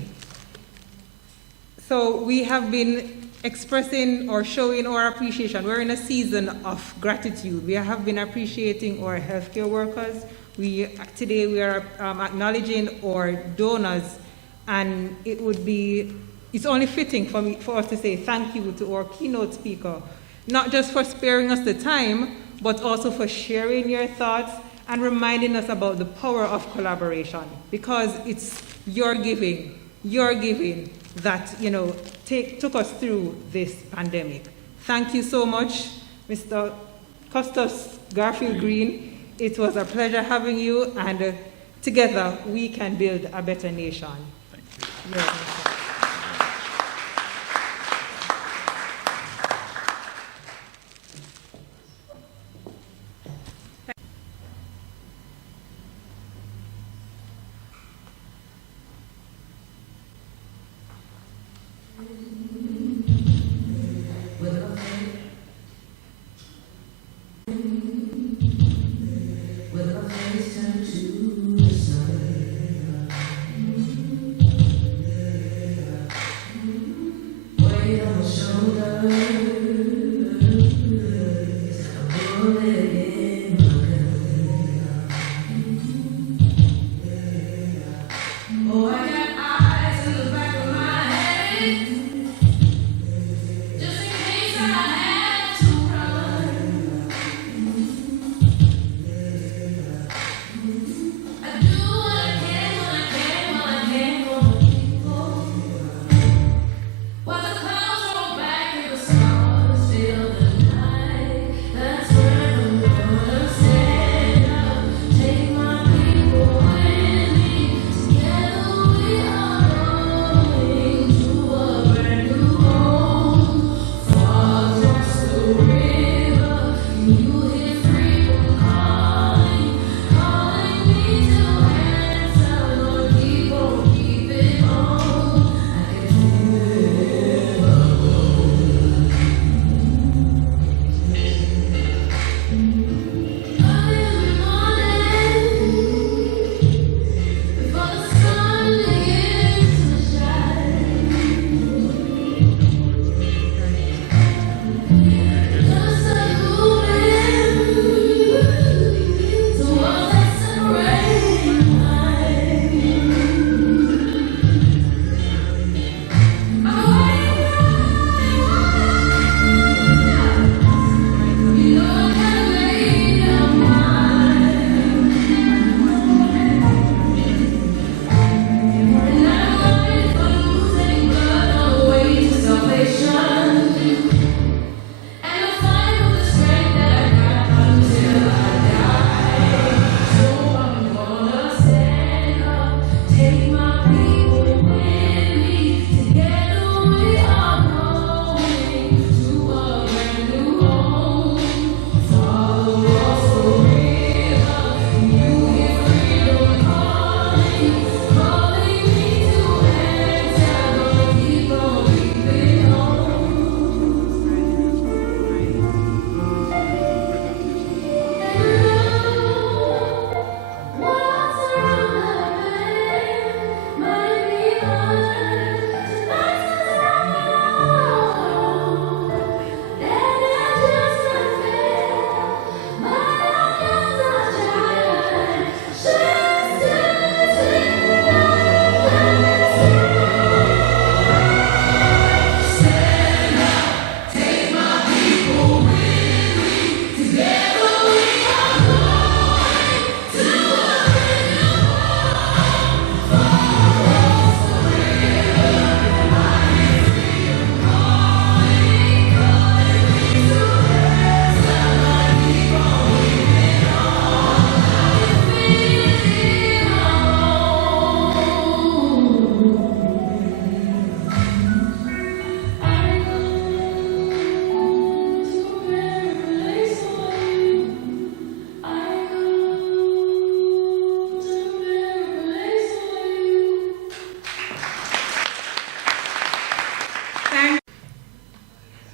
So we have been expressing or showing our appreciation. We're in a season of gratitude. We have been appreciating our healthcare workers. Today we are acknowledging our donors, and it's only fitting for us to say thank you to our keynote speaker, not just for sparing us the time, but also for sharing your thoughts and reminding us about the power of collaboration, because it's your giving that took us through this pandemic. Thank you so much, Mr. Custos Garfield Green. It was a pleasure having you, and together we can build a better nation. Thank you. While the clouds roll back in the sun.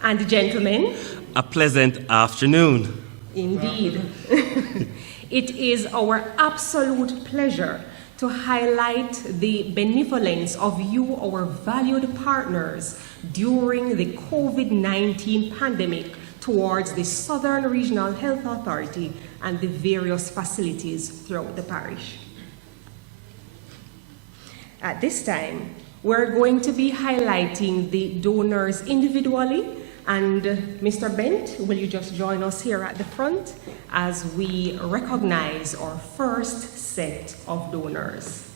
And gentlemen, A pleasant afternoon. indeed, it is our absolute pleasure to highlight the benevolence of you, our valued partners, during the COVID-19 pandemic towards the Southern Regional Health Authority and the various facilities throughout the parish. At this time, we're going to be highlighting the donors individually, and Mr. Bent, will you just join us here at the front as we recognize our first set of donors.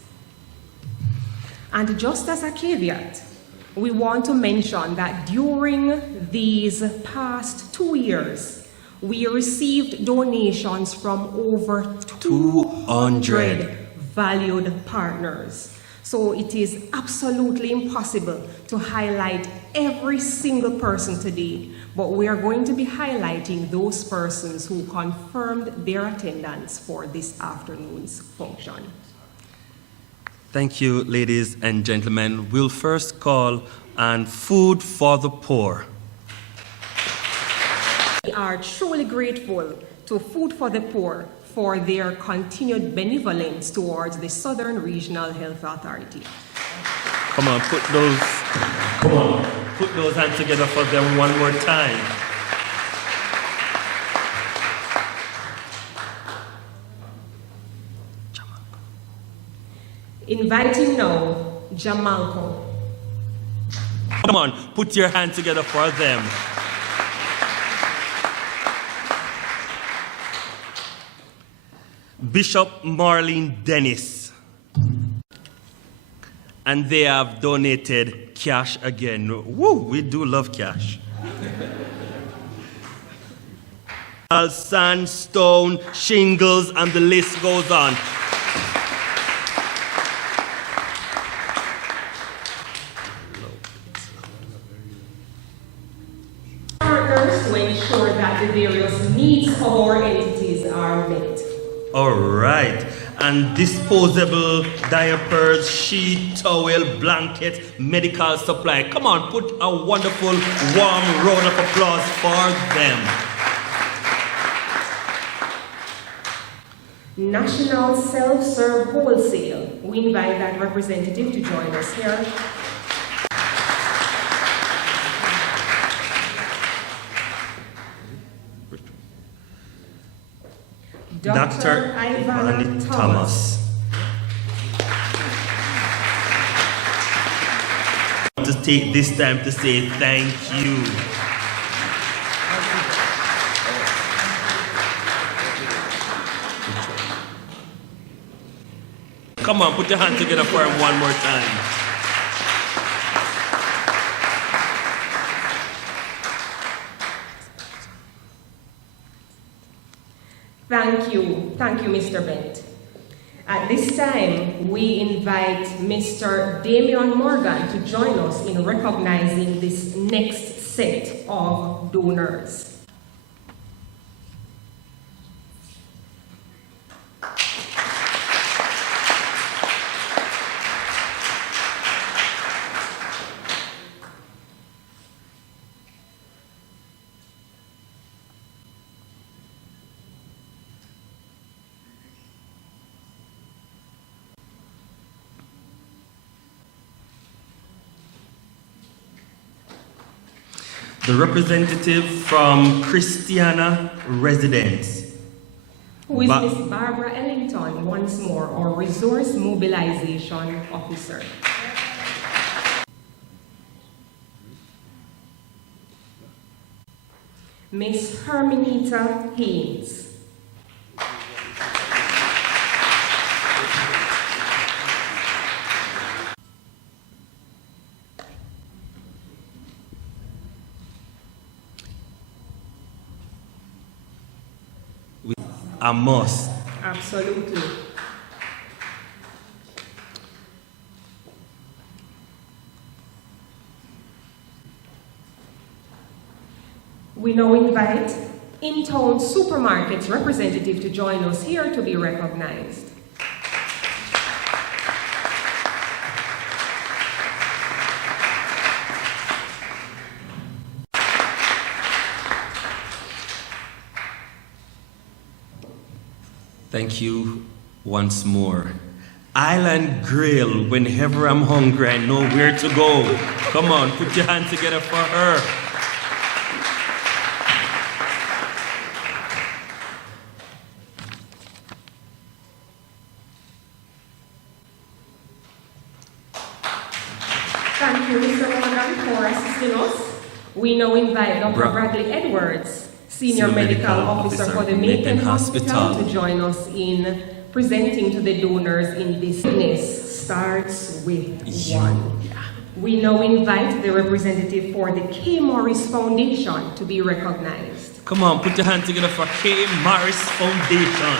And just as a caveat, we want to mention that during these past 2 years, we received donations from over 200 valued partners. So it is absolutely impossible to highlight every single person today, but we are going to be highlighting those persons who confirmed their attendance for this afternoon's function. Thank you, ladies and gentlemen. We'll first call on Food for the Poor. We are truly grateful to Food for the Poor for their continued benevolence towards the Southern Regional Health Authority. Come on, put those hands together for them one more time. Inviting now Jamalco. Come on, put your hands together for them. Bishop Marlene Dennis. And they have donated cash again. Woo, we do love cash. Sandstone, shingles, and the list goes on. Partners to ensure that the various needs of our entities are met. All right. And disposable diapers, sheet, towel, blanket, medical supply. Come on, put a wonderful, warm round of applause for them. National Self-Serve Wholesale. We invite that representative to join us here. Dr. Ivan Thomas. To take this time to say thank you. Come on, put your hands together for him one more time. Thank you, Mr. Bent. At this time, we invite Mr. Damian Morgan to join us in recognizing this next set of donors. The representative from Christiana Residence. Who is Miss Barbara Ellington, once more, our Resource Mobilization Officer. Miss Herminita Haynes. A must. Absolutely. We now invite in-town supermarkets representative to join us here to be recognized. Thank you once more. Island Grill, whenever I'm hungry, I know where to go. Come on, put your hands together for her. Thank you, Mr. Morgan, for assisting us. We now invite Dr. Bradley Edwards, Senior Medical Officer for the Macon Hospital, to join us in presenting to the donors in this. Fitness starts with one. We now invite the representative for the K. Morris Foundation to be recognized. Come on, put your hands together for K. Morris Foundation.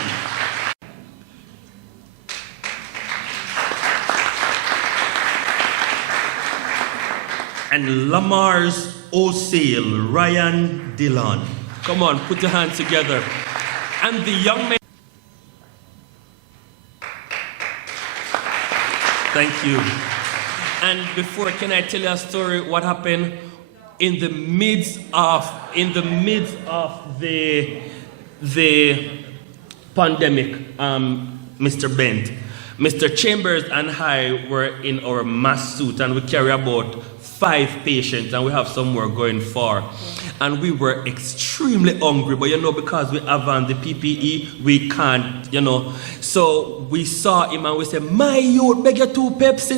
And Lamar's O'Sale, Ryan Dillon. Come on, put your hands together. And the young man. Thank you. And before, can I tell you a story? What happened in the midst of the pandemic, Mr. Bent, Mr. Chambers and I were in our mass suit, and we carry about 5 patients, and we have some more going for. And we were extremely hungry, but because we have on the PPE, we can't, So we saw him and we said, "My youth, beg you 2 Pepsi,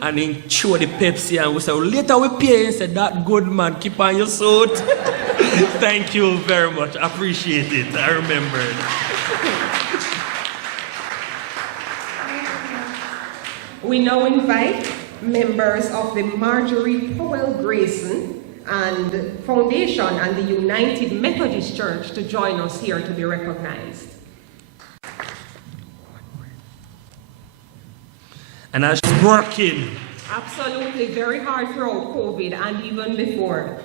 And he threw the Pepsi, and we said, "Later we pay." He said, "That good man, keep on your suit." Thank you very much. I appreciate it. I remembered. We now invite members of the Marjorie Powell Grayson and Foundation and the United Methodist Church to join us here to be recognized. And as she's working. Absolutely, very hard throughout COVID and even before.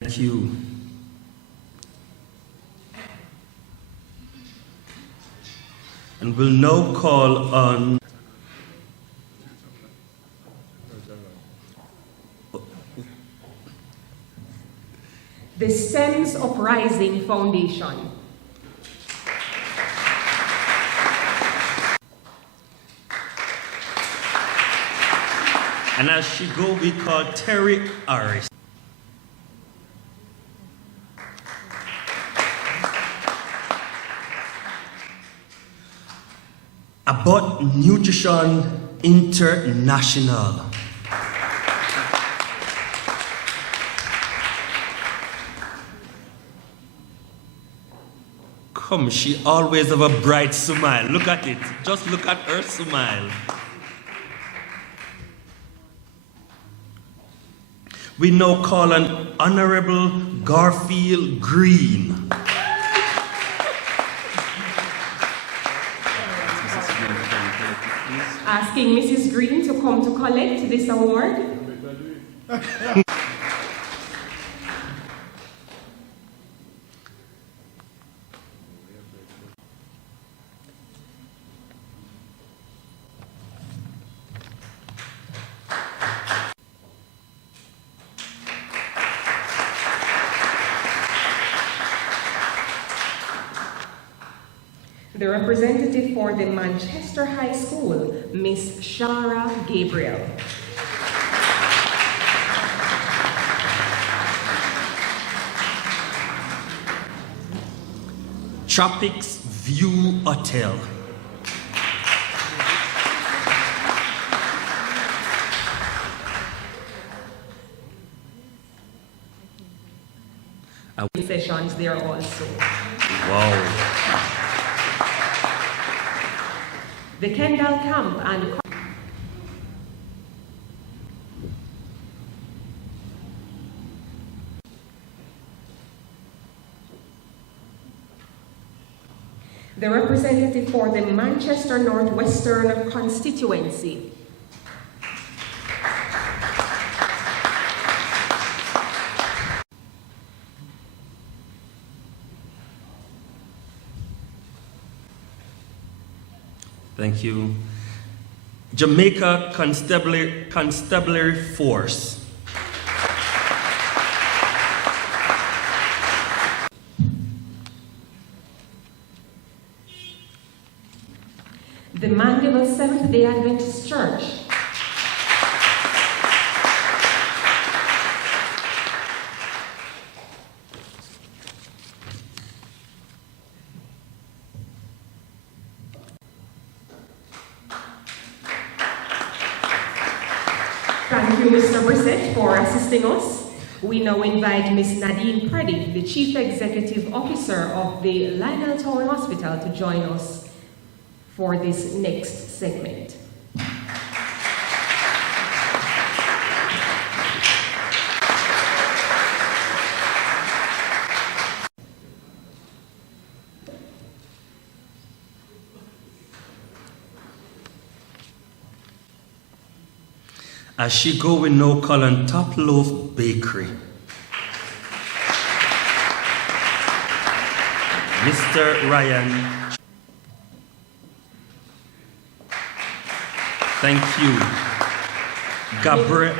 Thank you. And we'll now call on the STEMS Uprising Foundation. And as she go, we call Terry Harris. About Nutrition International. Come, she always have a bright smile. Look at it. Just look at her smile. We now call on Honorable Garfield Green. Asking Mrs. Green to come to collect this award. The representative for the Manchester High School, Miss SRHA Gabriel. Tropics View Hotel. Sessions there also. Wow. The Kendall Camp and the representative for the Manchester Northwestern constituency. Thank you. Jamaica Constabulary Force. Seventh-day Adventist Church. Thank you, Mr. Brissett, for assisting us. We now invite Ms. Nadine Preddy, the Chief Executive Officer of the Lionel Town Hospital, to join us for this next segment. As she go, we now call on Top Loaf Bakery. Mr. Ryan. Thank you. Gabriel.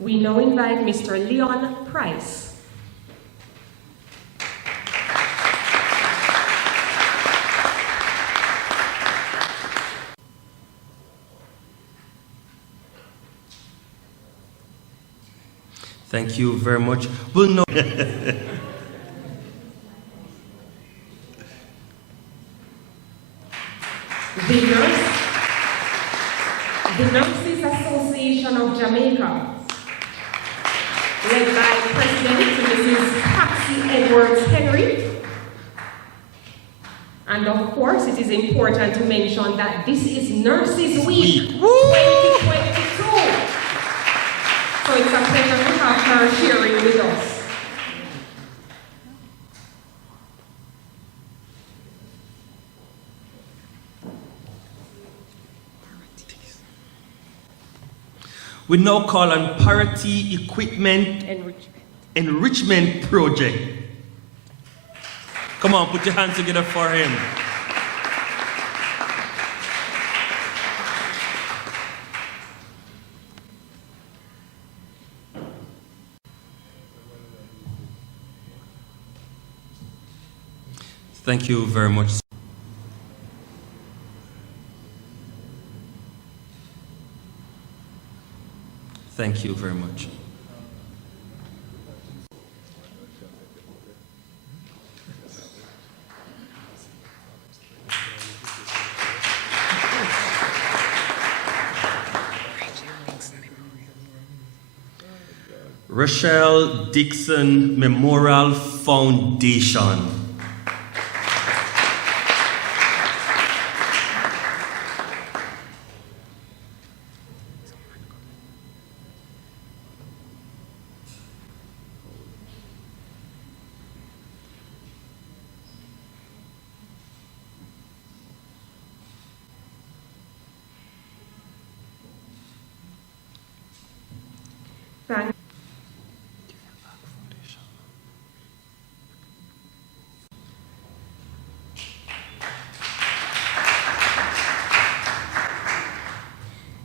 We now invite Mr. Leon Price. Thank you very much. We'll know. The Nurses Association of Jamaica, led by President Mrs. Patsy Edwards Henry. And of course, it is important to mention that this is Nurses Week 2022. So it's a pleasure to have her sharing with us. We now call on Parity Equipment Enrichment Project. Come on, put your hands together for him. Thank you very much. Thank you very much. Rochelle Dixon Memorial Foundation. Thank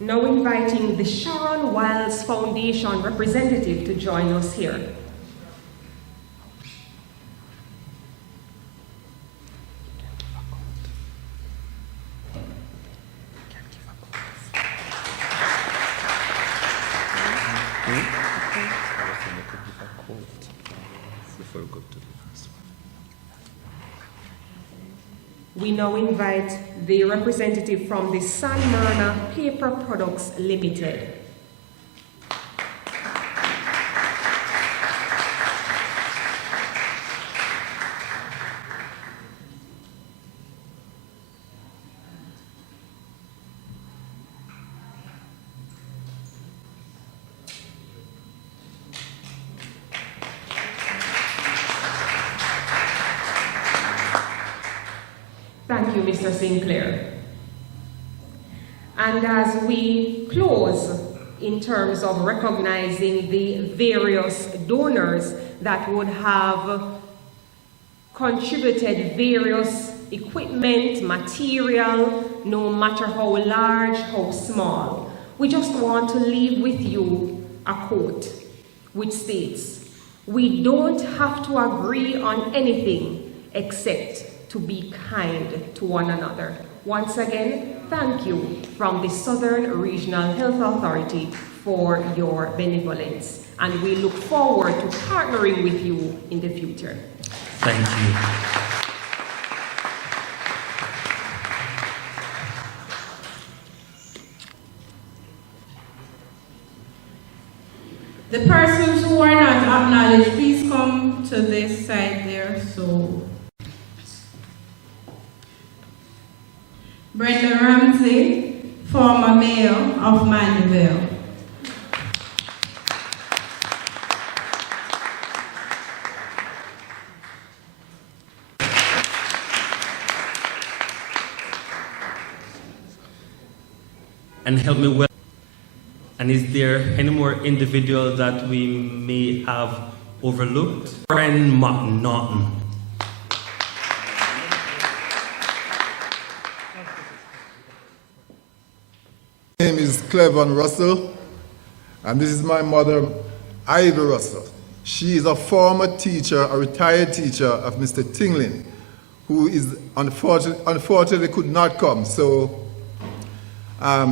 Now inviting the Sharon Wiles Foundation representative to join us here. We now invite the representative from the San Myrna Paper Products Limited. Thank you, Mr. Sinclair. And as we close in terms of recognizing the various donors that would have contributed various equipment, material, no matter how large, how small, we just want to leave with you a quote which states, "We don't have to agree on anything except to be kind to one another." Once again, thank you from the Southern Regional Health Authority for your benevolence, and we look forward to partnering with you in the future. Thank you. The persons who are not acknowledged, please come to this side there. So, Brenda Ramsey, former mayor of Mandeville. And help me well. And is there any more individual that we may have overlooked? Brian McNaughton. My name is Clevan Russell, and this is my mother, Ivy Russell. She is a former teacher, a retired teacher of Mr. Tinglin, who is unfortunately could not come. So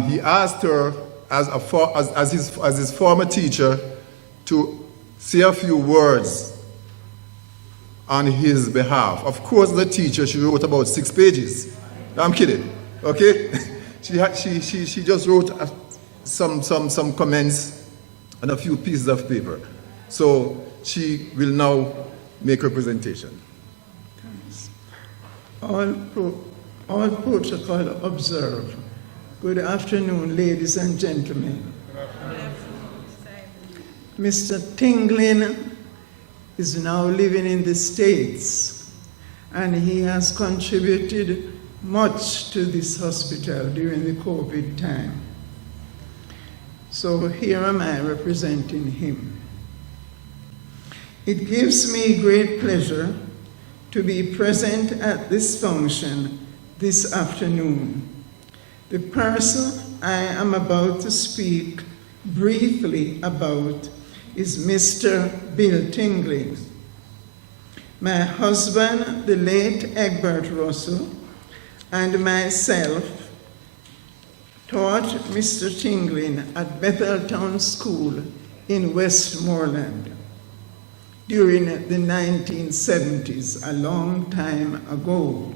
he asked her as his former teacher to say a few words on his behalf. Of course, as a teacher, she wrote about 6 pages. I'm kidding, okay? She just wrote some comments and a few pieces of paper. So she will now make her presentation. All protocol observed. Good afternoon, ladies and gentlemen. Mr. Tinglin is now living in the States, and he has contributed much to this hospital during the COVID time. So here am I representing him. It gives me great pleasure to be present at this function this afternoon. The person I am about to speak briefly about is Mr. Bill Tinglin. My husband, the late Egbert Russell, and myself taught Mr. Tinglin at Betheltown School in Westmoreland during the 1970s, a long time ago.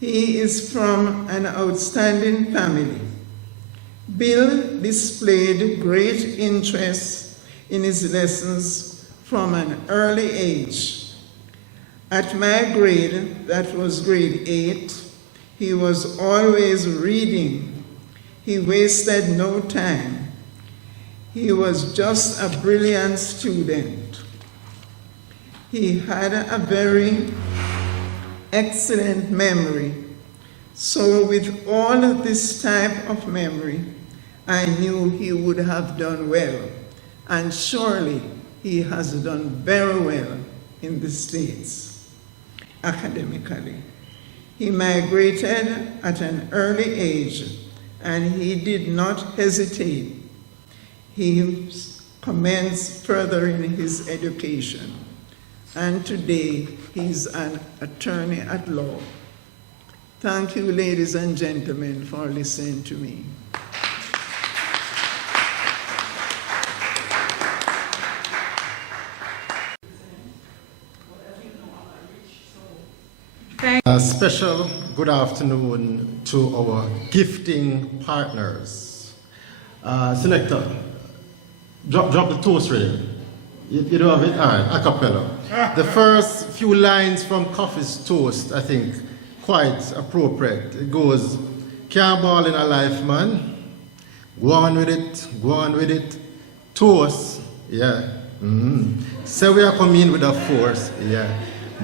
He is from an outstanding family. Bill displayed great interest in his lessons from an early age. At my grade, that was grade 8, he was always reading. He wasted no time. He was just a brilliant student. He had a very excellent memory. So with all of this type of memory, I knew he would have done well. And surely he has done very well in the States academically. He migrated at an early age, and he did not hesitate. He commenced furthering his education, and today he's an attorney at law. Thank you, ladies and gentlemen, for listening to me. A special good afternoon to our gifting partners. Selector, drop the toast ready. You don't have it? All right, a cappella. The first few lines from Coffee's toast, I think, quite appropriate. It goes, can't ball in a life, man. Go on with it, go on with it. Toast, yeah. Say we are coming with a force, yeah.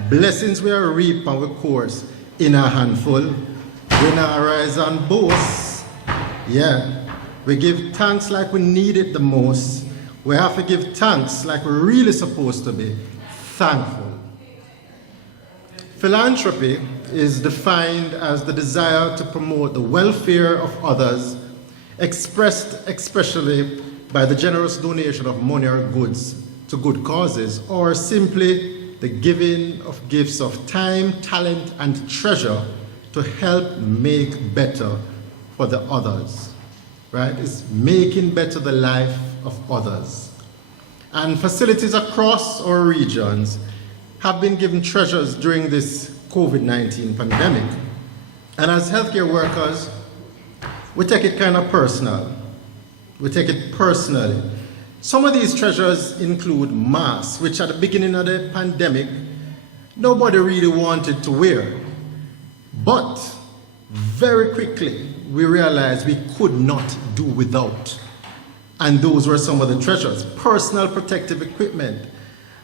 Blessings we are reap and we course in a handful. We not rise and boast, yeah. We give thanks like we need it the most. We have to give thanks like we're really supposed to be thankful. Philanthropy is defined as the desire to promote the welfare of others expressed especially by the generous donation of money or goods to good causes, or simply the giving of gifts of time, talent, and treasure to help make better for the others, right? It's making better the life of others. And facilities across our regions have been given treasures during this COVID-19 pandemic. And as healthcare workers, we take it kind of personal. We take it personally. Some of these treasures include masks, which at the beginning of the pandemic, nobody really wanted to wear. But very quickly, we realized we could not do without. And those were some of the treasures. Personal protective equipment.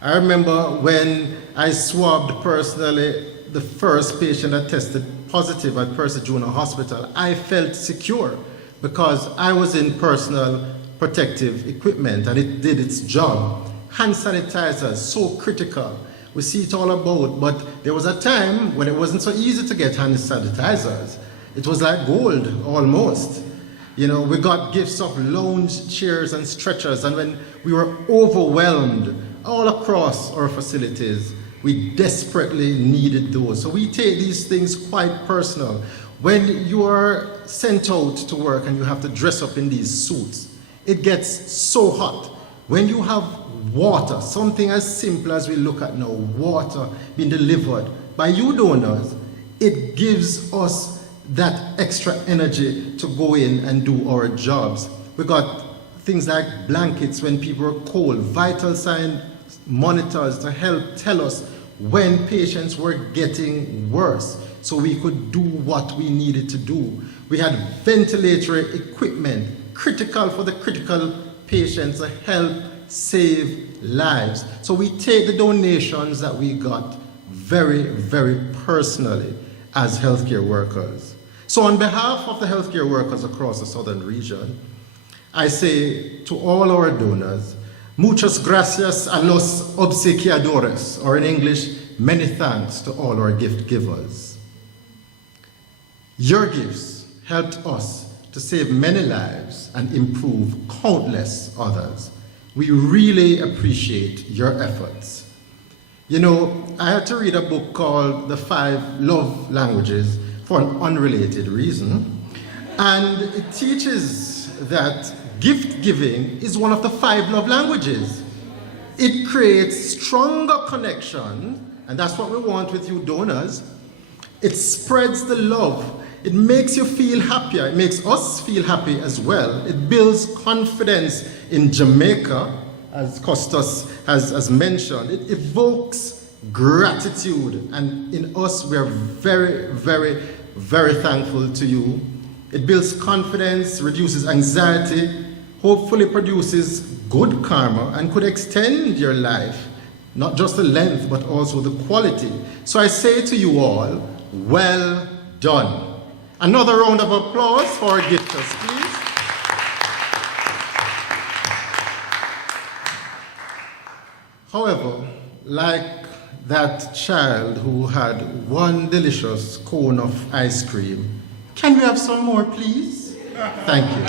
I remember when I swabbed personally the first patient that tested positive at Percy Junior Hospital, I felt secure because I was in personal protective equipment and it did its job. Hand sanitizers, so critical. We see it all about, but there was a time when it wasn't so easy to get hand sanitizers. It was like gold, almost. You know, we got gifts of lounge chairs and stretchers, and when we were overwhelmed all across our facilities, we desperately needed those. So we take these things quite personal. When you are sent out to work and you have to dress up in these suits, it gets so hot. When you have water, something as simple as we look at now, water being delivered by you donors, it gives us that extra energy to go in and do our jobs. We got things like blankets when people are cold, vital sign monitors to help tell us when patients were getting worse, so we could do what we needed to do. We had ventilatory equipment, critical for the critical patients to help save lives. So we take the donations that we got very, very personally as healthcare workers. So on behalf of the healthcare workers across the southern region, I say to all our donors, muchas gracias a los obsequiadores, or in English, many thanks to all our gift givers. Your gifts helped us to save many lives and improve countless others. We really appreciate your efforts. You know, I had to read a book called The 5 Love Languages for an unrelated reason, and it teaches that gift giving is one of the 5 love languages. It creates stronger connection, and that's what we want with you donors. It spreads the love. It makes you feel happier. It makes us feel happy as well. It builds confidence in Jamaica, as Costas has mentioned. It evokes gratitude, and in us we are very, very, very thankful to you. It builds confidence, reduces anxiety, hopefully produces good karma, and could extend your life, not just the length, but also the quality. So I say to you all, well done. Another round of applause for our gifters, please. However, like that child who had one delicious cone of ice cream, can we have some more, please? Thank you.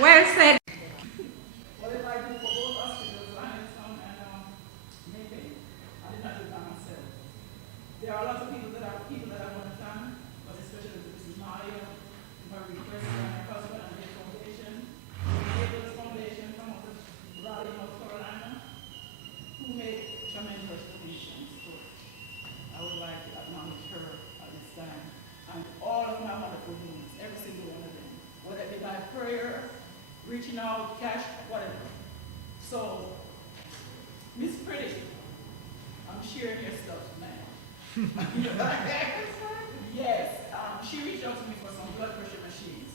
Well said. There are a lot of people that I want to thank, but especially Mrs. Maria, her request and her husband and their foundation, the Foundation from Raleigh, North Carolina, who made tremendous donations to us. I would like to acknowledge her at this time, and all of my wonderful donors, every single one of them, whether it be by prayer, reaching out, cash, whatever. So, Miss Pretty, I'm sharing your stuff now. Yes, she reached out to me for some blood pressure machines.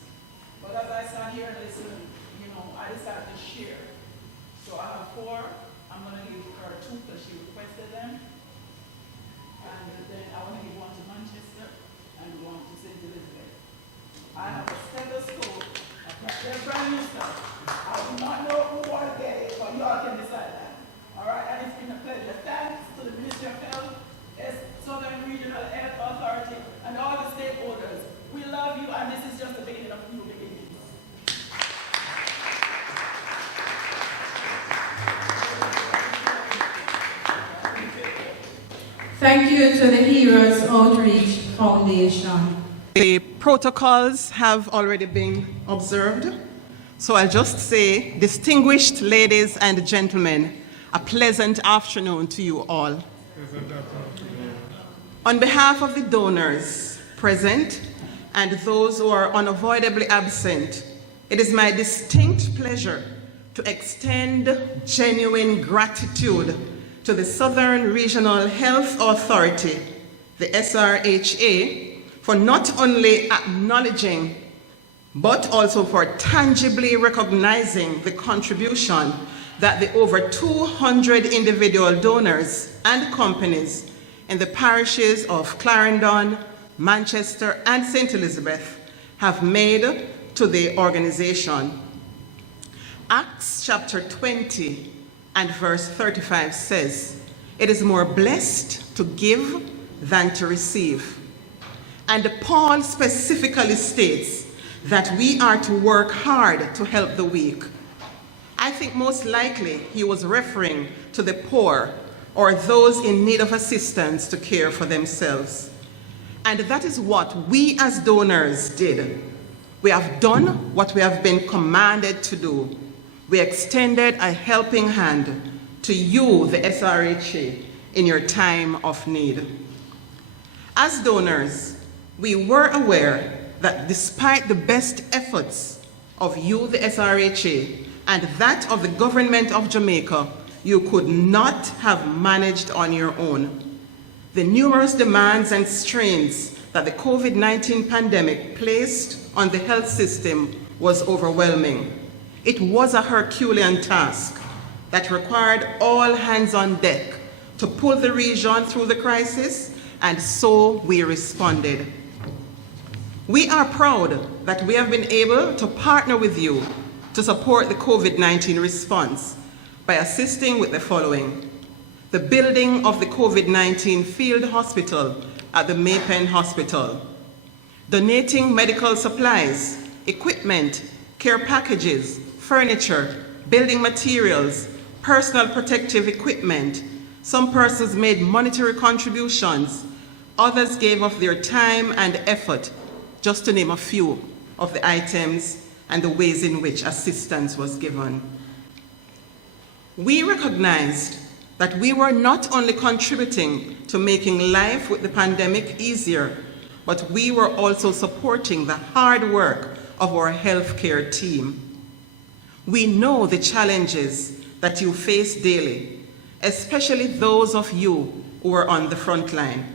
But as I sat here and listened, you know, I decided to share. So I have 4. I'm going to give her 2 because she requested them. And then I want to give 1 to Manchester and 1 to St. Elizabeth. I have a stethoscope. They're brand new stuff. I do not know who want to get it, but y'all can decide that. All right, and it's been a pleasure. Thanks to the Ministry of Health, Southern Regional Health Authority, and all the stakeholders. We love you, and this is just the beginning of new beginnings. Thank you to the Heroes Outreach Foundation. The protocols have already been observed, so I'll just say, distinguished ladies and gentlemen, a pleasant afternoon to you all. On behalf of the donors present and those who are unavoidably absent, it is my distinct pleasure to extend genuine gratitude to the Southern Regional Health Authority, the SRHA, for not only acknowledging, but also for tangibly recognizing the contribution that the over 200 individual donors and companies in the parishes of Clarendon, Manchester, and St. Elizabeth have made to the organization. Acts chapter 20 and verse 35 says, "It is more blessed to give than to receive." And Paul specifically states that we are to work hard to help the weak. I think most likely he was referring to the poor or those in need of assistance to care for themselves. And that is what we as donors did. We have done what we have been commanded to do. We extended a helping hand to you, the SRHA, in your time of need. As donors, we were aware that despite the best efforts of you, the SRHA, and that of the government of Jamaica, you could not have managed on your own. The numerous demands and strains that the COVID-19 pandemic placed on the health system was overwhelming. It was a Herculean task that required all hands on deck to pull the region through the crisis, and so we responded. We are proud that we have been able to partner with you to support the COVID-19 response by assisting with the following: the building of the COVID-19 field hospital at the Maypen Hospital, donating medical supplies, equipment, care packages, furniture, building materials, personal protective equipment. Some persons made monetary contributions, others gave of their time and effort, just to name a few of the items and the ways in which assistance was given. We recognized that we were not only contributing to making life with the pandemic easier, but we were also supporting the hard work of our healthcare team. We know the challenges that you face daily, especially those of you who are on the front line.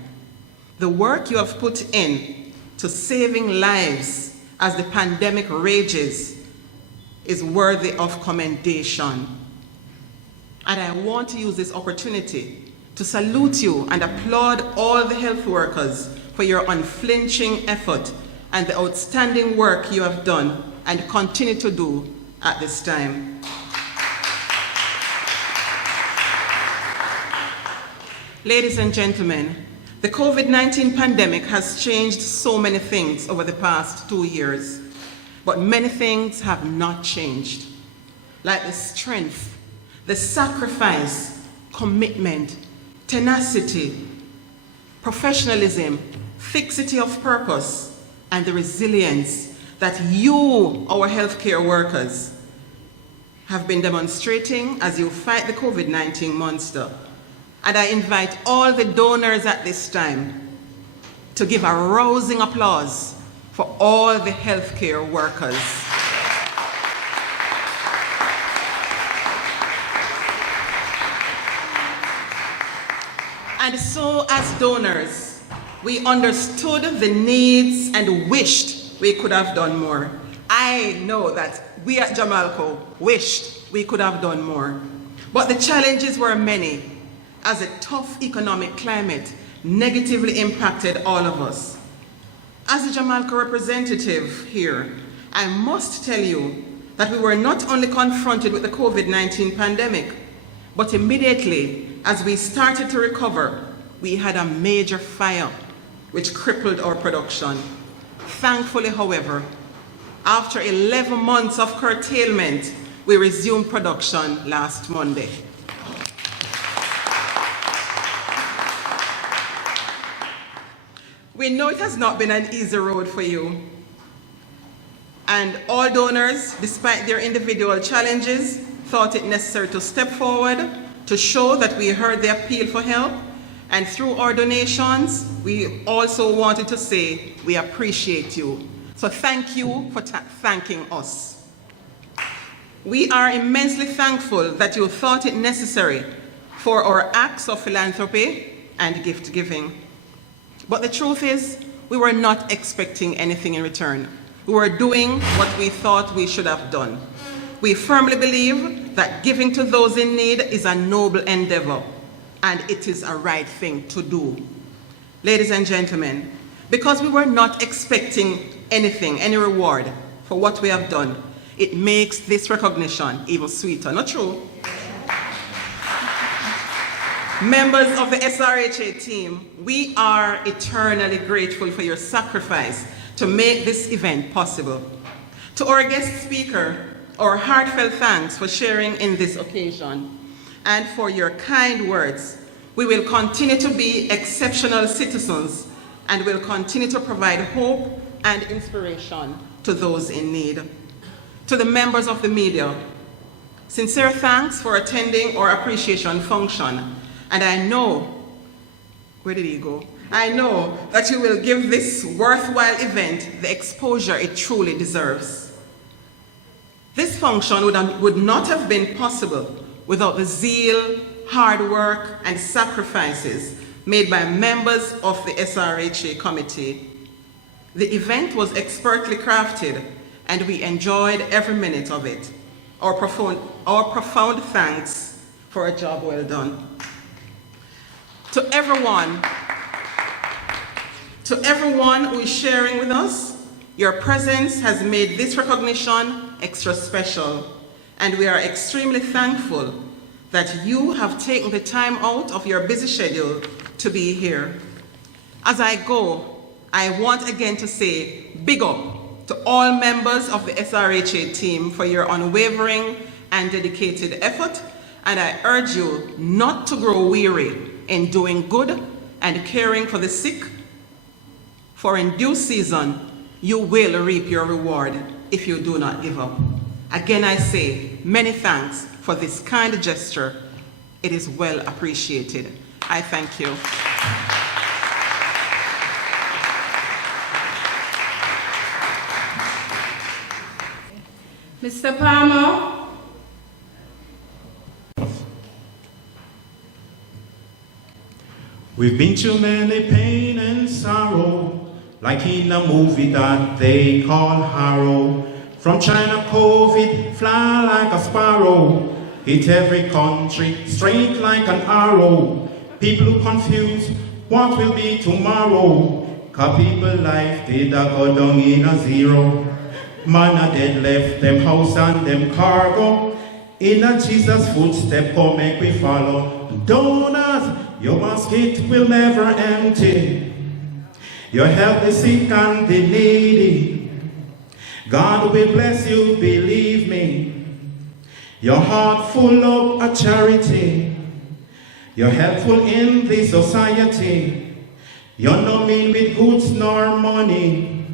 The work you have put in to saving lives as the pandemic rages is worthy of commendation. And I want to use this opportunity to salute you and applaud all the health workers for your unflinching effort and the outstanding work you have done and continue to do at this time. Ladies and gentlemen, the COVID-19 pandemic has changed so many things over the past 2 years, but many things have not changed, like the strength, the sacrifice, commitment, tenacity, professionalism, fixity of purpose, and the resilience that you, our healthcare workers, have been demonstrating as you fight the COVID-19 monster. And I invite all the donors at this time to give a rousing applause for all the healthcare workers. And so, as donors, we understood the needs and wished we could have done more. I know that we at Jamalco wished we could have done more. But the challenges were many, as a tough economic climate negatively impacted all of us. As a Jamalco representative here, I must tell you that we were not only confronted with the COVID-19 pandemic, but immediately as we started to recover, we had a major fire which crippled our production. Thankfully, however, after 11 months of curtailment, we resumed production last Monday. We know it has not been an easy road for you, and all donors, despite their individual challenges, thought it necessary to step forward to show that we heard the appeal for help, and through our donations, we also wanted to say we appreciate you. So thank you for thanking us. We are immensely thankful that you thought it necessary for our acts of philanthropy and gift giving. But the truth is, we were not expecting anything in return. We were doing what we thought we should have done. We firmly believe that giving to those in need is a noble endeavor, and it is a right thing to do. Ladies and gentlemen, because we were not expecting anything, any reward for what we have done, it makes this recognition even sweeter. Not true? Members of the SRHA team, we are eternally grateful for your sacrifice to make this event possible. To our guest speaker, our heartfelt thanks for sharing in this occasion and for your kind words. We will continue to be exceptional citizens and will continue to provide hope and inspiration to those in need. To the members of the media, sincere thanks for attending our appreciation function. And I know, where did he go? I know that you will give this worthwhile event the exposure it truly deserves. This function would not have been possible without the zeal, hard work, and sacrifices made by members of the SRHA committee. The event was expertly crafted, and we enjoyed every minute of it. Our profound thanks for a job well done. To everyone who is sharing with us, your presence has made this recognition extra special, and we are extremely thankful that you have taken the time out of your busy schedule to be here. As I go, I want again to say big up to all members of the SRHA team for your unwavering and dedicated effort, and I urge you not to grow weary in doing good and caring for the sick, for in due season, you will reap your reward if you do not give up. Again, I say many thanks for this kind gesture. It is well appreciated. I thank you. Mr. Palmer. We've been through many pain and sorrow, like in a movie that they call Harrow. From China COVID, fly like a sparrow, hit every country straight like an arrow. People who confuse what will be tomorrow, 'cause people life did a go down in a zero. Man a dead left them house and them cargo, in a Jesus footstep come make we follow. Donors, your basket will never empty. You help the sick and the needy. God will bless you, believe me. Your heart full of a charity. You're helpful in the society. You're no mean with goods nor money.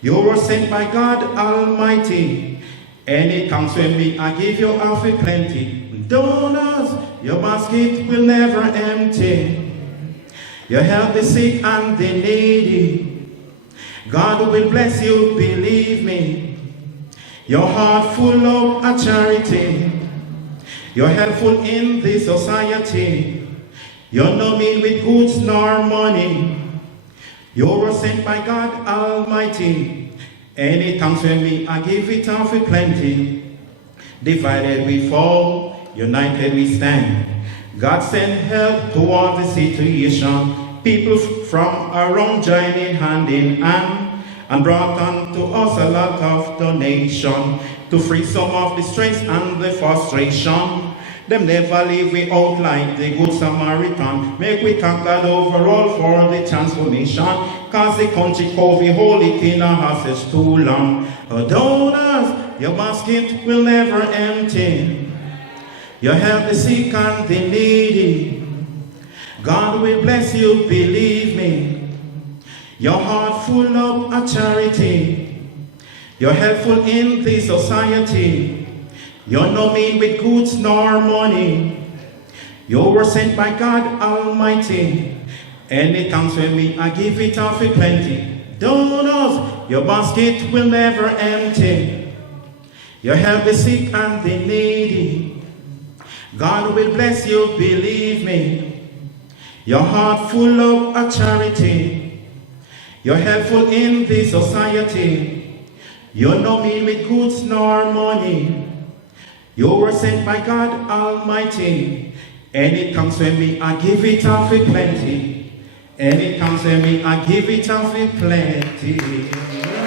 You were sent by God Almighty. And it comes with me, I give you half a plenty. Donors, your basket will never empty. You help the sick and the needy. God will bless you, believe me. Your heart full of a charity. You're helpful in the society. You're no mean with goods nor money. You were sent by God Almighty. And it comes with me, I give it half a plenty. Divided we fall, united we stand. God sent help towards the situation. People from around joining hand in hand, and brought unto us a lot of donation to free some of the stress and the frustration. Them never leave we out like the good Samaritan. Make we thank God overall for the transformation. Cause the country COVID hold it in our houses too long. Donors, your basket will never empty. You help the sick and the needy. God will bless you, believe me. Your heart full of a charity. You're helpful in the society. You're no mean with goods nor money. You were sent by God Almighty. Any thanks for me, I give it off with plenty. Donors, your basket will never empty. You help the sick and the needy. God will bless you, believe me. Your heart full of a charity. You're helpful in the society. You're no mean with goods nor money. You were sent by God Almighty. Any thanks for me, I give it off with plenty. Any thanks for me, I give it off with plenty.